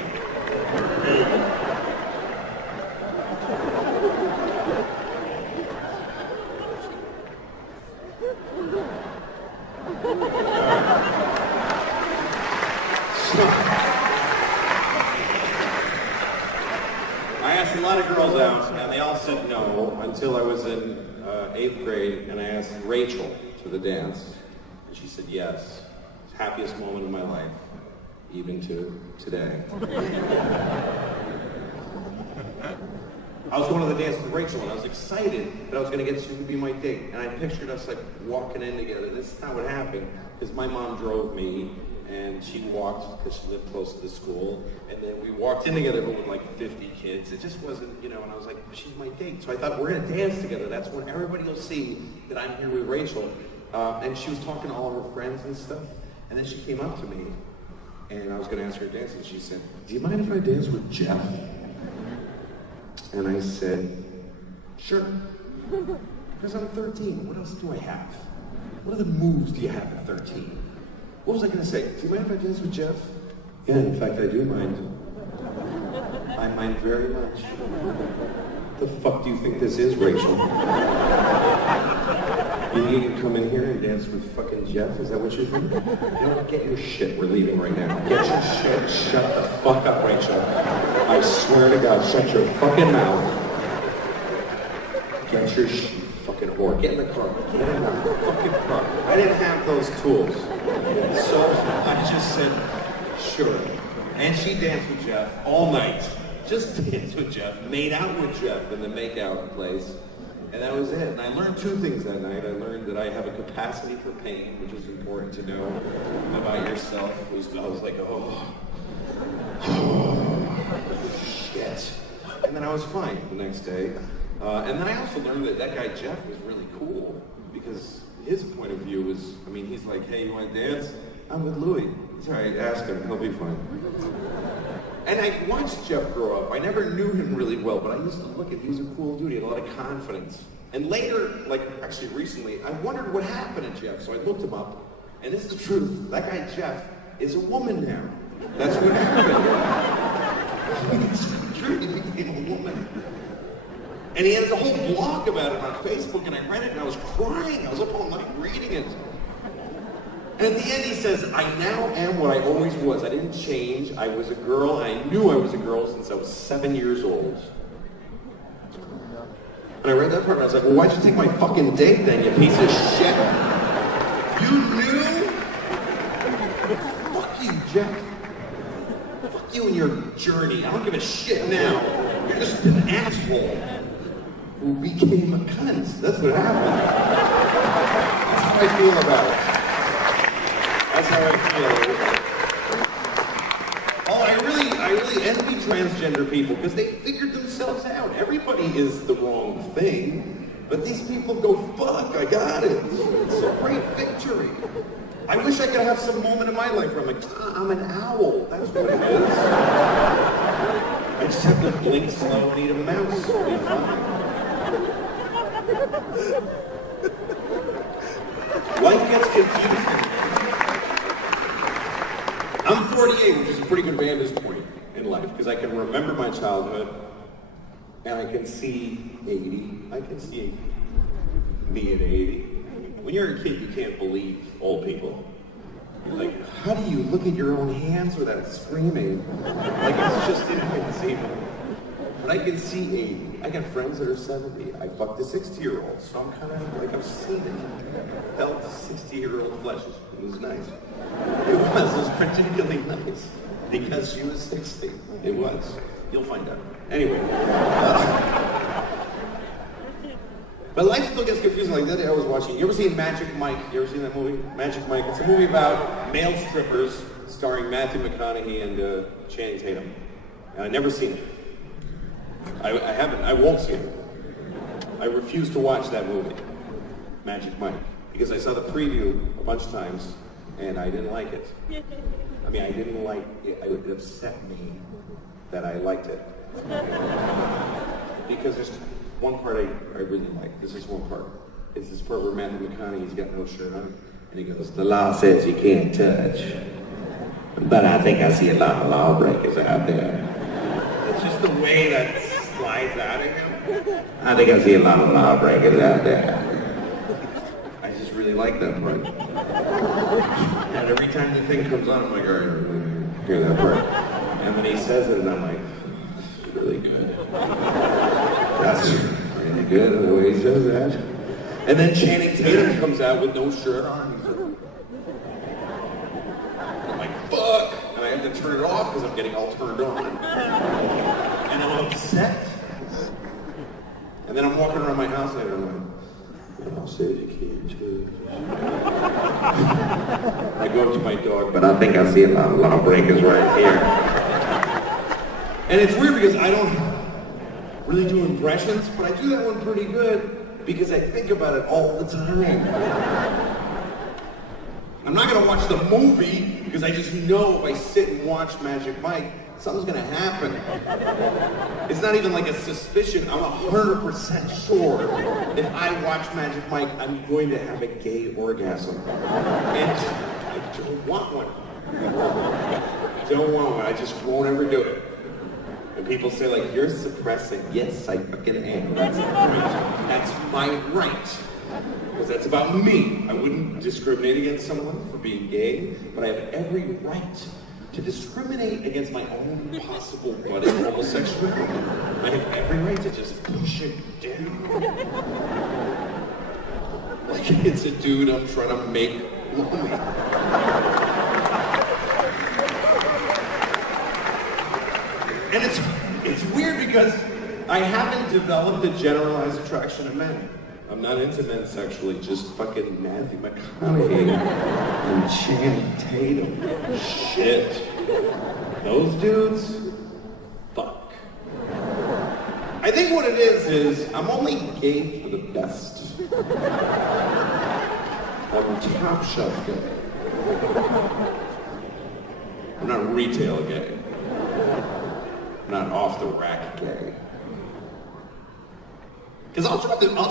I asked a lot of girls out, and they all said no, until I was in 8th grade, and I asked Rachel to the dance, and she said yes. Happiest moment of my life, even to today. I was going to the dance with Rachel, and I was excited that I was going to get she would be my date, and I pictured us like walking in together. This is not what happened, because my mom drove me, and she walked because she lived close to the school, and then we walked in together but with like 50 kids. It just wasn't, and I was like, she's my date. So I thought, we're gonna dance together. That's when everybody will see that I'm here with Rachel. And she was talking to all of her friends and stuff, and then she came up to me, and I was gonna ask her to dance, and she said, do you mind if I dance with Jeff? And I said, sure. Because I'm 13, what else do I have? What other moves do you have at 13? What was I going to say? Do you mind if I dance with Jeff? Yeah, in fact, I do mind. I mind very much. The fuck do you think this is, Rachel? You can come in here and dance with fucking Jeff? Is that what you think? You know what? Get your shit. We're leaving right now. Get your shit. Shut the fuck up, Rachel. I swear to God, shut your fucking mouth. Get your shit, you fucking whore. Get in the car. Get in the fucking car. I didn't have those tools. So I just said, sure. And she danced with Jeff all night. Just danced with Jeff, made out with Jeff in the makeout place. And that was it. And I learned two things that night. I learned that I have a capacity for pain, which is important to know about yourself. I was like, oh, shit. And then I was fine the next day. And then I also learned that that guy Jeff was really cool, because his point of view was, he's like, hey, you want to dance? I'm with Louis. It's all right, ask him, he'll be fine. And I watched Jeff grow up. I never knew him really well, but I used to look at, he was a cool dude, he had a lot of confidence. And later, actually recently, I wondered what happened to Jeff, so I looked him up, and this is the truth. That guy Jeff is a woman now. That's what happened. It's true, he became a woman. And he has a whole blog about it on Facebook, and I read it, and I was crying. I was up all night reading it. And at the end he says, I now am what I always was. I didn't change. I was a girl. I knew I was a girl since I was 7 years old. And I read that part, and I was like, well, why'd you take my fucking date then, you piece of shit? You knew? Fuck you, Jeff. Fuck you and your journey. I don't give a shit now. You're just an asshole who became a cunt. That's what happened. That's how I feel about it. That's how I feel. Oh, I really envy transgender people, because they figured themselves out. Everybody is the wrong thing, but these people go, fuck, I got it. It's a great victory. I wish I could have some moment in my life where I'm like, I'm an owl. That's what it is. I just have to blink slow and eat a mouse. It'll be fine. Life gets confusing. I'm 48, which is a pretty good vantage point in life, because I can remember my childhood, and I can see 80. I can see me at 80. When you're a kid, you can't believe old people. You're like, how do you look at your own hands without screaming? Like, it's just inconceivable. But I can see 80. I got friends that are 70. I fucked a 60-year-old, so I'm kind of like, I've seen it. I felt the 60-year-old flesh. It was nice. It was particularly nice because she was 60. It was. You'll find out. Anyway. But life still gets confusing. Like that day I was watching. You ever seen Magic Mike? You ever seen that movie? Magic Mike. It's a movie about male strippers starring Matthew McConaughey and Channing Tatum. And I've never seen it. I haven't. I won't see it. I refuse to watch that movie, Magic Mike, because I saw the preview a bunch of times and I didn't like it. I mean, I didn't like it. It upset me that I liked it. Because there's one part I really like. This is one part. It's this part where Matthew McConaughey's got no shirt on, and he goes, "The law says you can't touch, but I think I see a lot of lawbreakers out there." It's just the way that slides out of him. I think I see a lot of lawbreakers out there. I just really like that part. And every time the thing comes on, I'm like, all right, hear that part. And then he says it, and I'm like, it's really good. That's really good, the way he says that. And then Channing Tatum comes out with no shirt on. He's like, I'm like, fuck! And I have to turn it off because I'm getting all turned on. And I'm upset. And then I'm walking around my house later, and I'm like, I'll say it again, too. I go up to my dog, but I think I see a lot of lawbreakers right here. And it's weird because I don't really do impressions, but I do that one pretty good because I think about it all the time. I'm not gonna watch the movie because I just know if I sit and watch Magic Mike, something's gonna happen. It's not even like a suspicion. I'm 100% sure if I watch Magic Mike, I'm going to have a gay orgasm. And I don't want one. I don't want one. I just won't ever do it. And people say like, you're suppressing. Yes, I fucking am. That's right. That's my right. Because that's about me. I wouldn't discriminate against someone for being gay, but I have every right to discriminate against my own possible budding homosexuality. I have every right to just push it down. Like it's a dude I'm trying to make lonely. And it's weird because I haven't developed a generalized attraction to men. I'm not into men sexually, just fucking Matthew McConaughey and Channing Tatum. Shit. Those dudes? Fuck. I think what it is I'm only gay for the best. I'm top shelf gay. I'm not retail gay. I'm not off the rack gay. Because I'll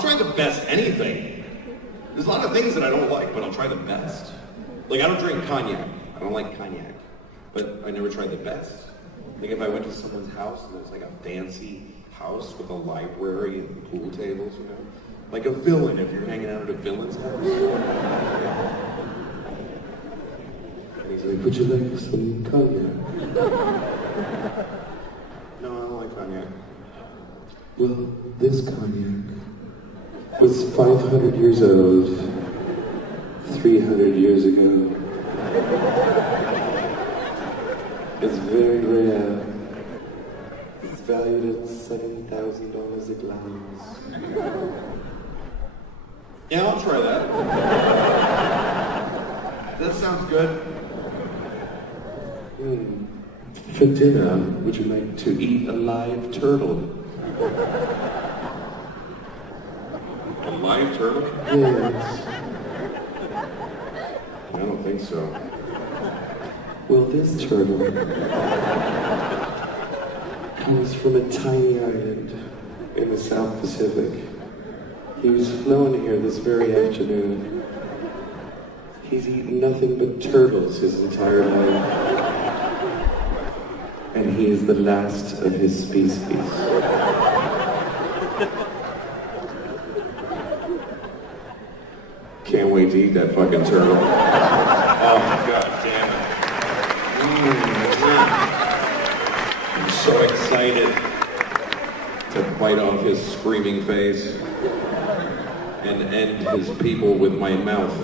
try the best anything. There's a lot of things that I don't like, but I'll try the best. Like I don't drink cognac. I don't like cognac. But I never tried the best. Like if I went to someone's house and it's like a fancy house with a library and pool tables, you know? Like a villain if you're hanging out at a villain's house. And he's like, would you like some cognac? No, I don't like cognac. Well, this cognac was 500 years old, 300 years ago. It's very rare. It's valued at $7,000 a glass. Yeah, I'll try that. That sounds good. For dinner, would you like to eat a live turtle? A live turtle? Yes. I don't think so. Well, this turtle comes from a tiny island in the South Pacific. He was flown here this very afternoon. He's eaten nothing but turtles his entire life. And he is the last of his species. Can't wait to eat that fucking turtle. Oh my god, damn it. I'm so excited to bite off his screaming face and end his people with my mouth.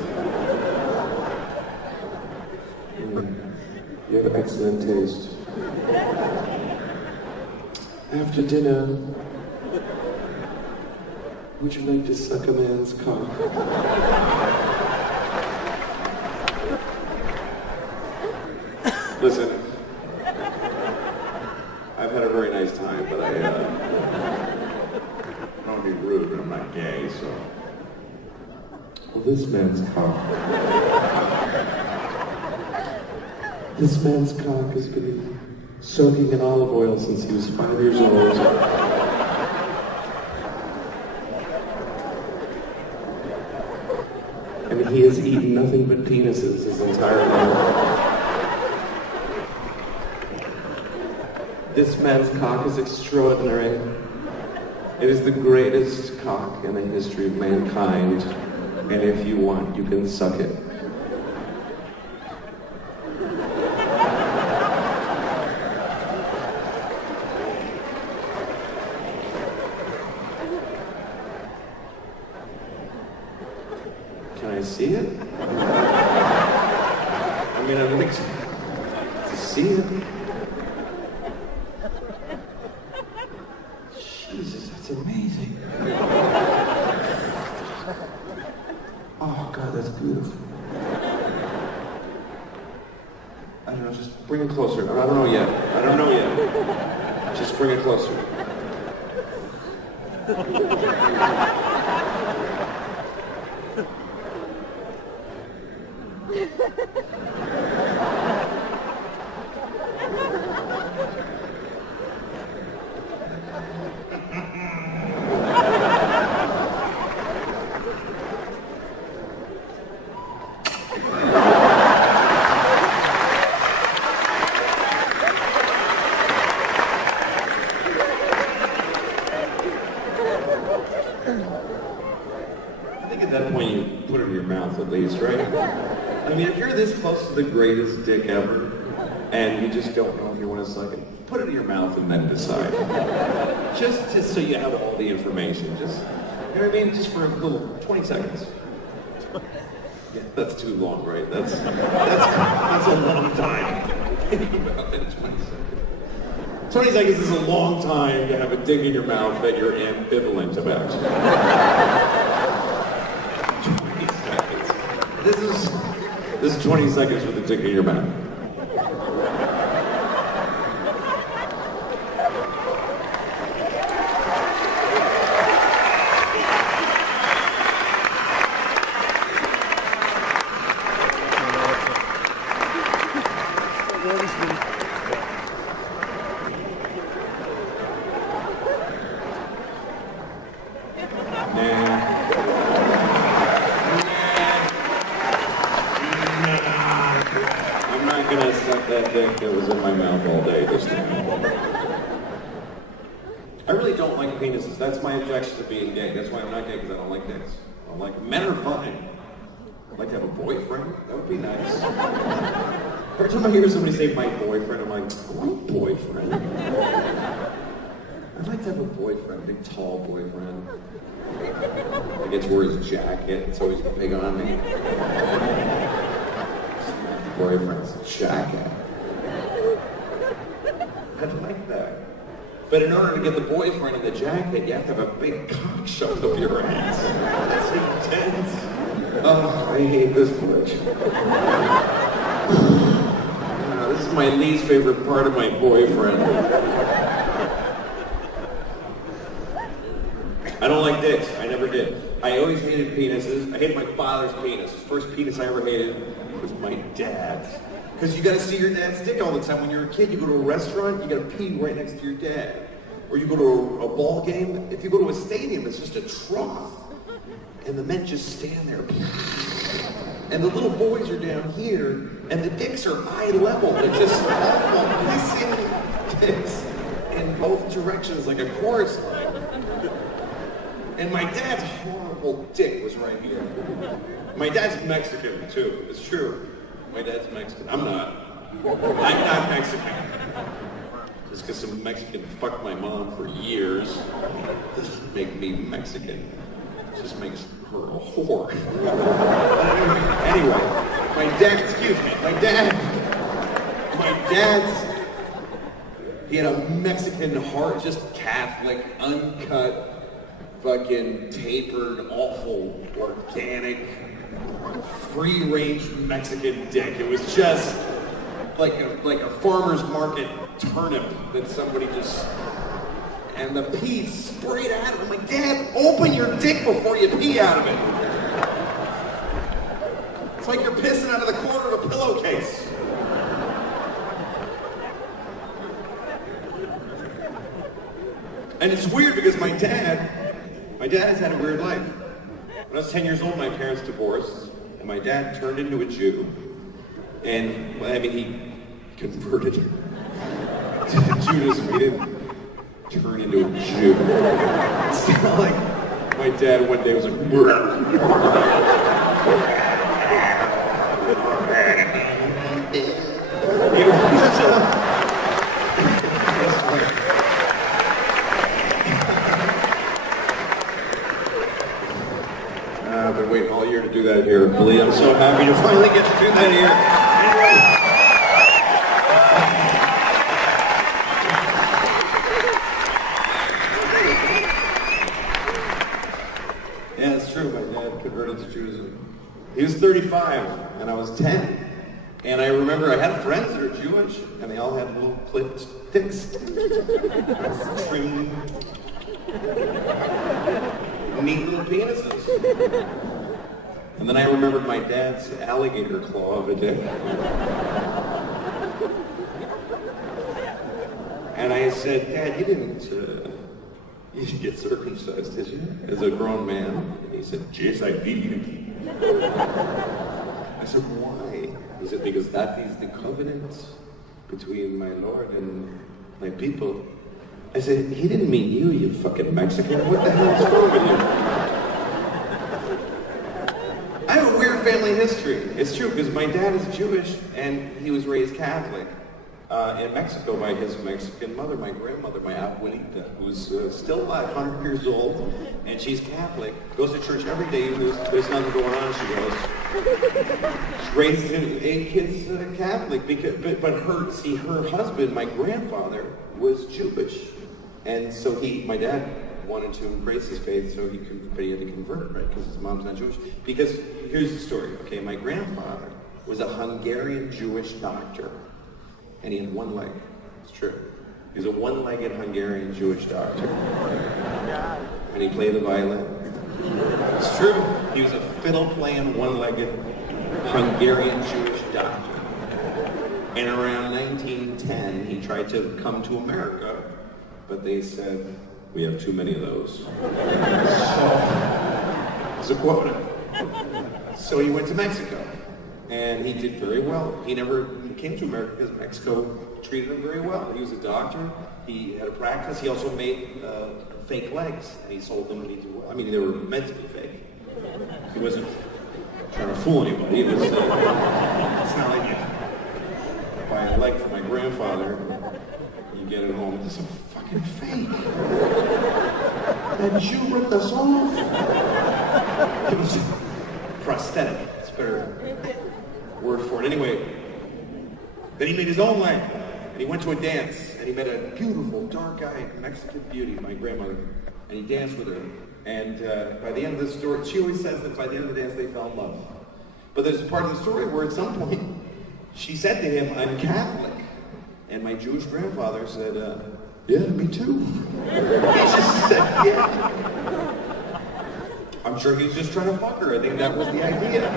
You have excellent taste. After dinner, would you like to suck a man's cock? Listen, I've had a very nice time, but I don't want to be rude, but I'm not gay, so. Well, this man's cock. This man's cock has been soaking in olive oil since he was 5 years old. And he has eaten nothing but penises his entire life. This man's cock is extraordinary. It is the greatest cock in the history of mankind. And if you want, you can suck it. Can I see it? I mean, I'd like to see it. Jesus, that's amazing. Oh, God, that's beautiful. I don't know, just bring it closer. I don't know yet. I don't know yet. Just bring it closer. I think at that point you put it in your mouth at least, right? I mean, if you're this close to the greatest dick ever, and you just don't know if you want to suck it, put it in your mouth and then decide. Just so you have all the information. Just, you know what I mean? Just for a little 20 seconds. Yeah, that's too long, right? That's a long time. Think about that, 20 seconds. 20 seconds is a long time to have a dick in your mouth that you're ambivalent about. 20 seconds. This is 20 seconds with a dick in your mouth. I'm not gonna suck that dick that was in my mouth all day this time. I really don't like penises. That's my objection to being gay. That's why I'm not gay, because I don't like dicks. I don't like men are fine. I'd like to have a boyfriend. That would be nice. Every time I hear somebody say my boyfriend, I'm like, I want a boyfriend. I'd like to have a boyfriend, a big tall boyfriend. I get to wear his jacket. It's always big on me. Boyfriend's jacket. I'd like that. But in order to get the boyfriend in the jacket, you have to have a big cock shoved up your ass. That's intense. Oh, I hate this much. This is my least favorite part of my boyfriend. I don't like dicks. I never did. I always hated penises. I hated my father's penis. His first penis I ever hated. was my dad. Because you gotta see your dad's dick all the time. When you're a kid, you go to a restaurant, you gotta pee right next to your dad. Or you go to a ball game, if you go to a stadium, it's just a trough. And the men just stand there. And the little boys are down here, and the dicks are eye level. They're just awful, hissing dicks in both directions like a chorus line. And my dad's horrible dick was right here. My dad's Mexican, too. It's true. My dad's Mexican. I'm not. I'm not Mexican. Just because some Mexican fucked my mom for years doesn't make me Mexican. It just makes her a whore. Anyway, my dad's, he had a Mexican heart, just Catholic, uncut, fucking tapered, awful, organic, free-range Mexican dick. It was just like a farmer's market turnip that somebody just, and the pee sprayed out of it. I'm like, Dad, open your dick before you pee out of it. It's like you're pissing out of the corner of a pillowcase. And it's weird because my dad has had a weird life. When I was 10 years old, my parents divorced, and my dad turned into a Jew. And, well, I mean, he converted to Judaism. He didn't turn into a Jew. It's not like my dad one day was like, I've been waiting all year to do that here, Lee. I'm so happy to finally get to do that here. Anyway. Yeah, it's true. My dad converted to Judaism. He was 35, and I was 10. And I remember I had friends that are Jewish, and they all had little clipped dicks. Trimmed. Neat little penises. And then I remembered my dad's alligator claw of a dick. And I said, Dad, you didn't get circumcised, did you? As a grown man. And he said, yes, I did. I said, why? He said, because that is the covenant between my Lord and my people. I said, he didn't mean you fucking Mexican. What the hell is wrong with you? I have a weird family history. It's true, because my dad is Jewish, and he was raised Catholic in Mexico by his Mexican mother, my grandmother, my abuelita, who's still alive, 100 years old, and she's Catholic, goes to church every day, even though there's nothing going on, she goes. She raised 8 kids Catholic, but her husband, my grandfather, was Jewish. And so my dad wanted to embrace his faith, but he had to convert, right? Because his mom's not Jewish. Because here's the story, okay? My grandfather was a Hungarian Jewish doctor, and he had one leg. It's true. He was a one-legged Hungarian Jewish doctor, and he played the violin. It's true. He was a fiddle-playing, one-legged Hungarian Jewish doctor. And around 1910, he tried to come to America. But they said, we have too many of those. So, it's a quota. So he went to Mexico, and he did very well. He never came to America because Mexico treated him very well. He was a doctor, he had a practice, he also made fake legs, and he sold them and he did well. I mean, they were meant to be fake. He wasn't trying to fool anybody. It was, it's not like you buy a leg for my grandfather, you get it home, this is a fucking fake. That Jew ripped us off. It was prosthetic. It's a better word for it. Anyway, then he made his own leg, and he went to a dance, and he met a beautiful, dark-eyed Mexican beauty, my grandmother, and he danced with her. And by the end of the story, she always says that by the end of the dance, they fell in love. But there's a part of the story where at some point, she said to him, I'm Catholic. And my Jewish grandfather said, yeah, me too. He just said, yeah. I'm sure he was just trying to fuck her. I think that was the idea.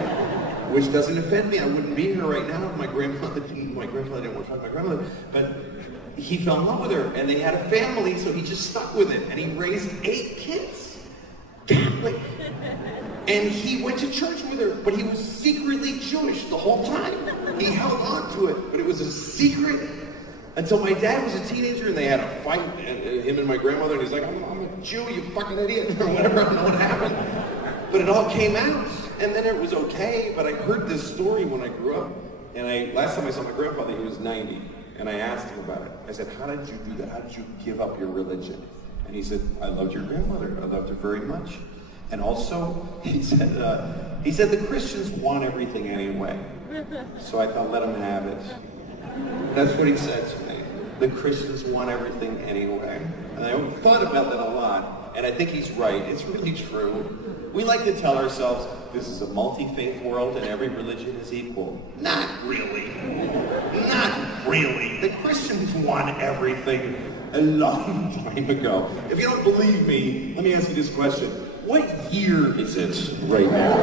which doesn't offend me. I wouldn't be here right now if my grandfather didn't want to fuck my grandmother. But he fell in love with her, and they had a family, so he just stuck with it, and he raised 8 kids, Catholic. And he went to church with her, but he was secretly Jewish the whole time. He held on to it, but it was a secret until my dad was a teenager, and they had a fight, him and my grandmother, and he's like, I'm a Jew, you fucking idiot, or whatever, I don't know what happened. But it all came out, and then it was okay, but I heard this story when I grew up, and last time I saw my grandfather, he was 90, and I asked him about it. I said, how did you do that? How did you give up your religion? And he said, I loved your grandmother. I loved her very much. And also, he said the Christians want everything anyway. So I thought, let them have it. That's what he said to me. The Christians want everything anyway. And I thought about that a lot. And I think he's right. It's really true. We like to tell ourselves, this is a multi-faith world and every religion is equal. Not really. Not really. The Christians want everything a long time ago. If you don't believe me, let me ask you this question. What year is it right now?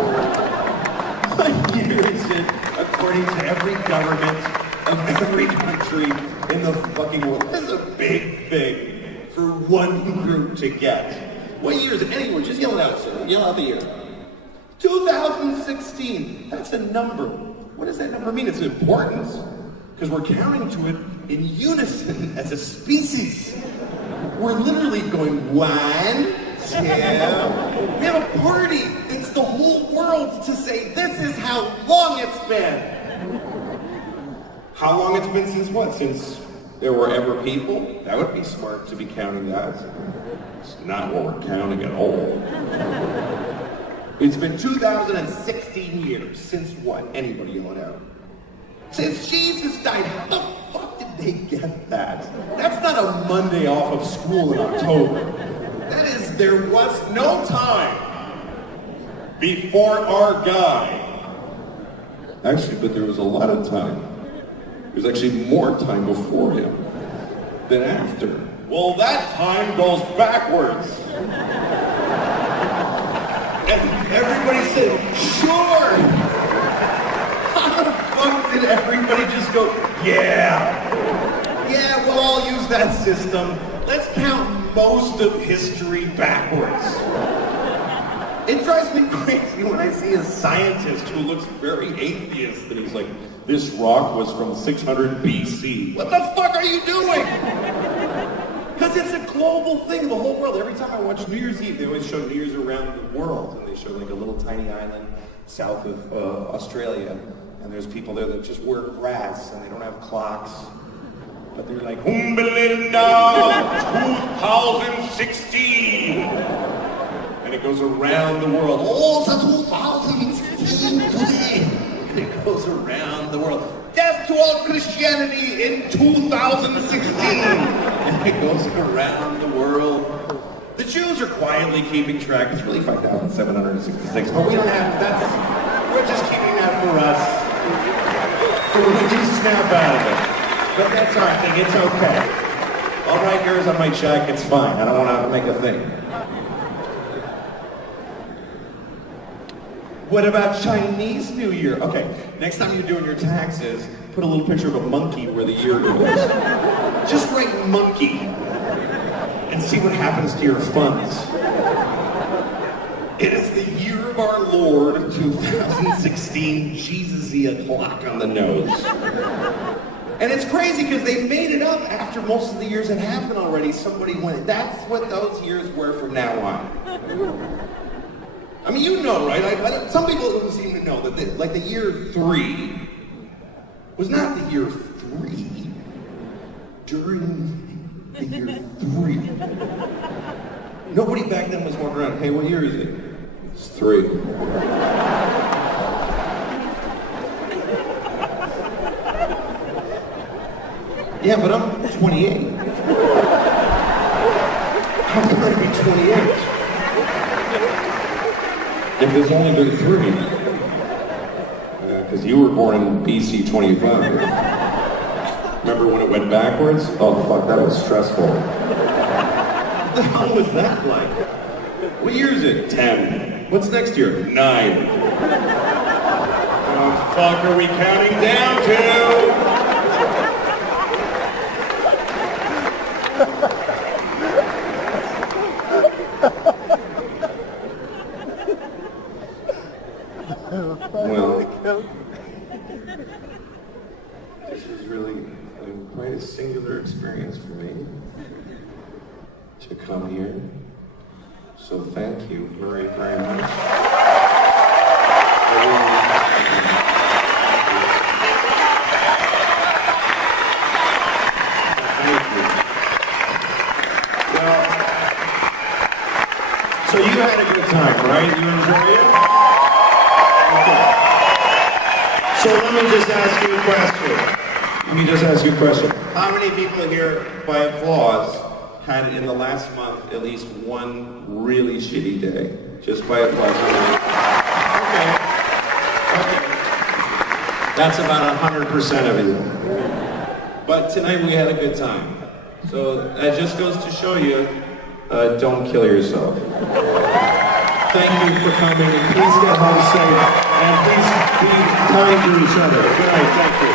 What year is it, according to every government of every country in the fucking world? This is a big thing for one group to get. What year is it? Anyone, just yell it out, sir. Yell out the year. 2016. That's a number. What does that number mean? It's important, because we're counting to it in unison as a species. We're literally going 1, 2. We have a party. It's the whole world to say this is how long it's been. How long it's been since what? Since there were ever people? That would be smart to be counting that. It's not what we're counting at all. It's been 2016 years. Since what? Anybody yell it out. Since Jesus died. How the fuck did they get that? That's not a Monday off of school in October. That is, there was no time before our guy. Actually, but there was a lot of time. There's actually more time before him than after. Well, that time goes backwards. And everybody said, sure. How the fuck did everybody just go, yeah. Yeah, we'll all use that system. Let's count most of history backwards. It drives me crazy when I see a scientist who looks very atheist and he's like, this rock was from 600 BC. What the fuck are you doing? Because it's a global thing, the whole world. Every time I watch New Year's Eve, they always show New Year's around the world. And they show like a little tiny island south of Australia. And there's people there that just wear grass and they don't have clocks. But they're like, Belinda 2016. And it goes around the world. Oh, it's 2016 today. And it goes around the world. Death to all Christianity in 2016. And it goes around the world. The Jews are quietly keeping track. It's really 5,766. But we don't have, we're just keeping that for us. So when we snap out of it. But that's our thing, it's okay. I'll write yours on my check, it's fine. I don't want to make a thing. What about Chinese New Year? Okay, next time you're doing your taxes, put a little picture of a monkey where the year goes. Just write monkey and see what happens to your funds. It is the year of our Lord, 2016, Jesus-y o'clock on the nose. And it's crazy because they made it up after most of the years had happened already. Somebody went, that's what those years were from now on. I mean, you know, right? Like, some people don't seem to know that the year 3 was not the year 3. During the year 3. Nobody back then was walking around, hey, what year is it? It's 3. Yeah, but I'm 28. How can I be 28? If there's only been 3. Because you were born in BC 25. Remember when it went backwards? Oh, fuck, that was stressful. What the hell was that like? What year is it? 10. What's next year? 9. Oh, fuck are we counting down to? Well, this was really quite a singular experience for me to come here. So thank you very, very much. So you had a good time, right? You enjoyed it? Okay. So let me just ask you a question. How many people here, by applause, had in the last month at least one really shitty day? Just by applause. Okay. That's about 100% of you. But tonight we had a good time. So that just goes to show you, don't kill yourself. Thank you for coming, and please get home safe, and please be kind to each other. Good night, thank you.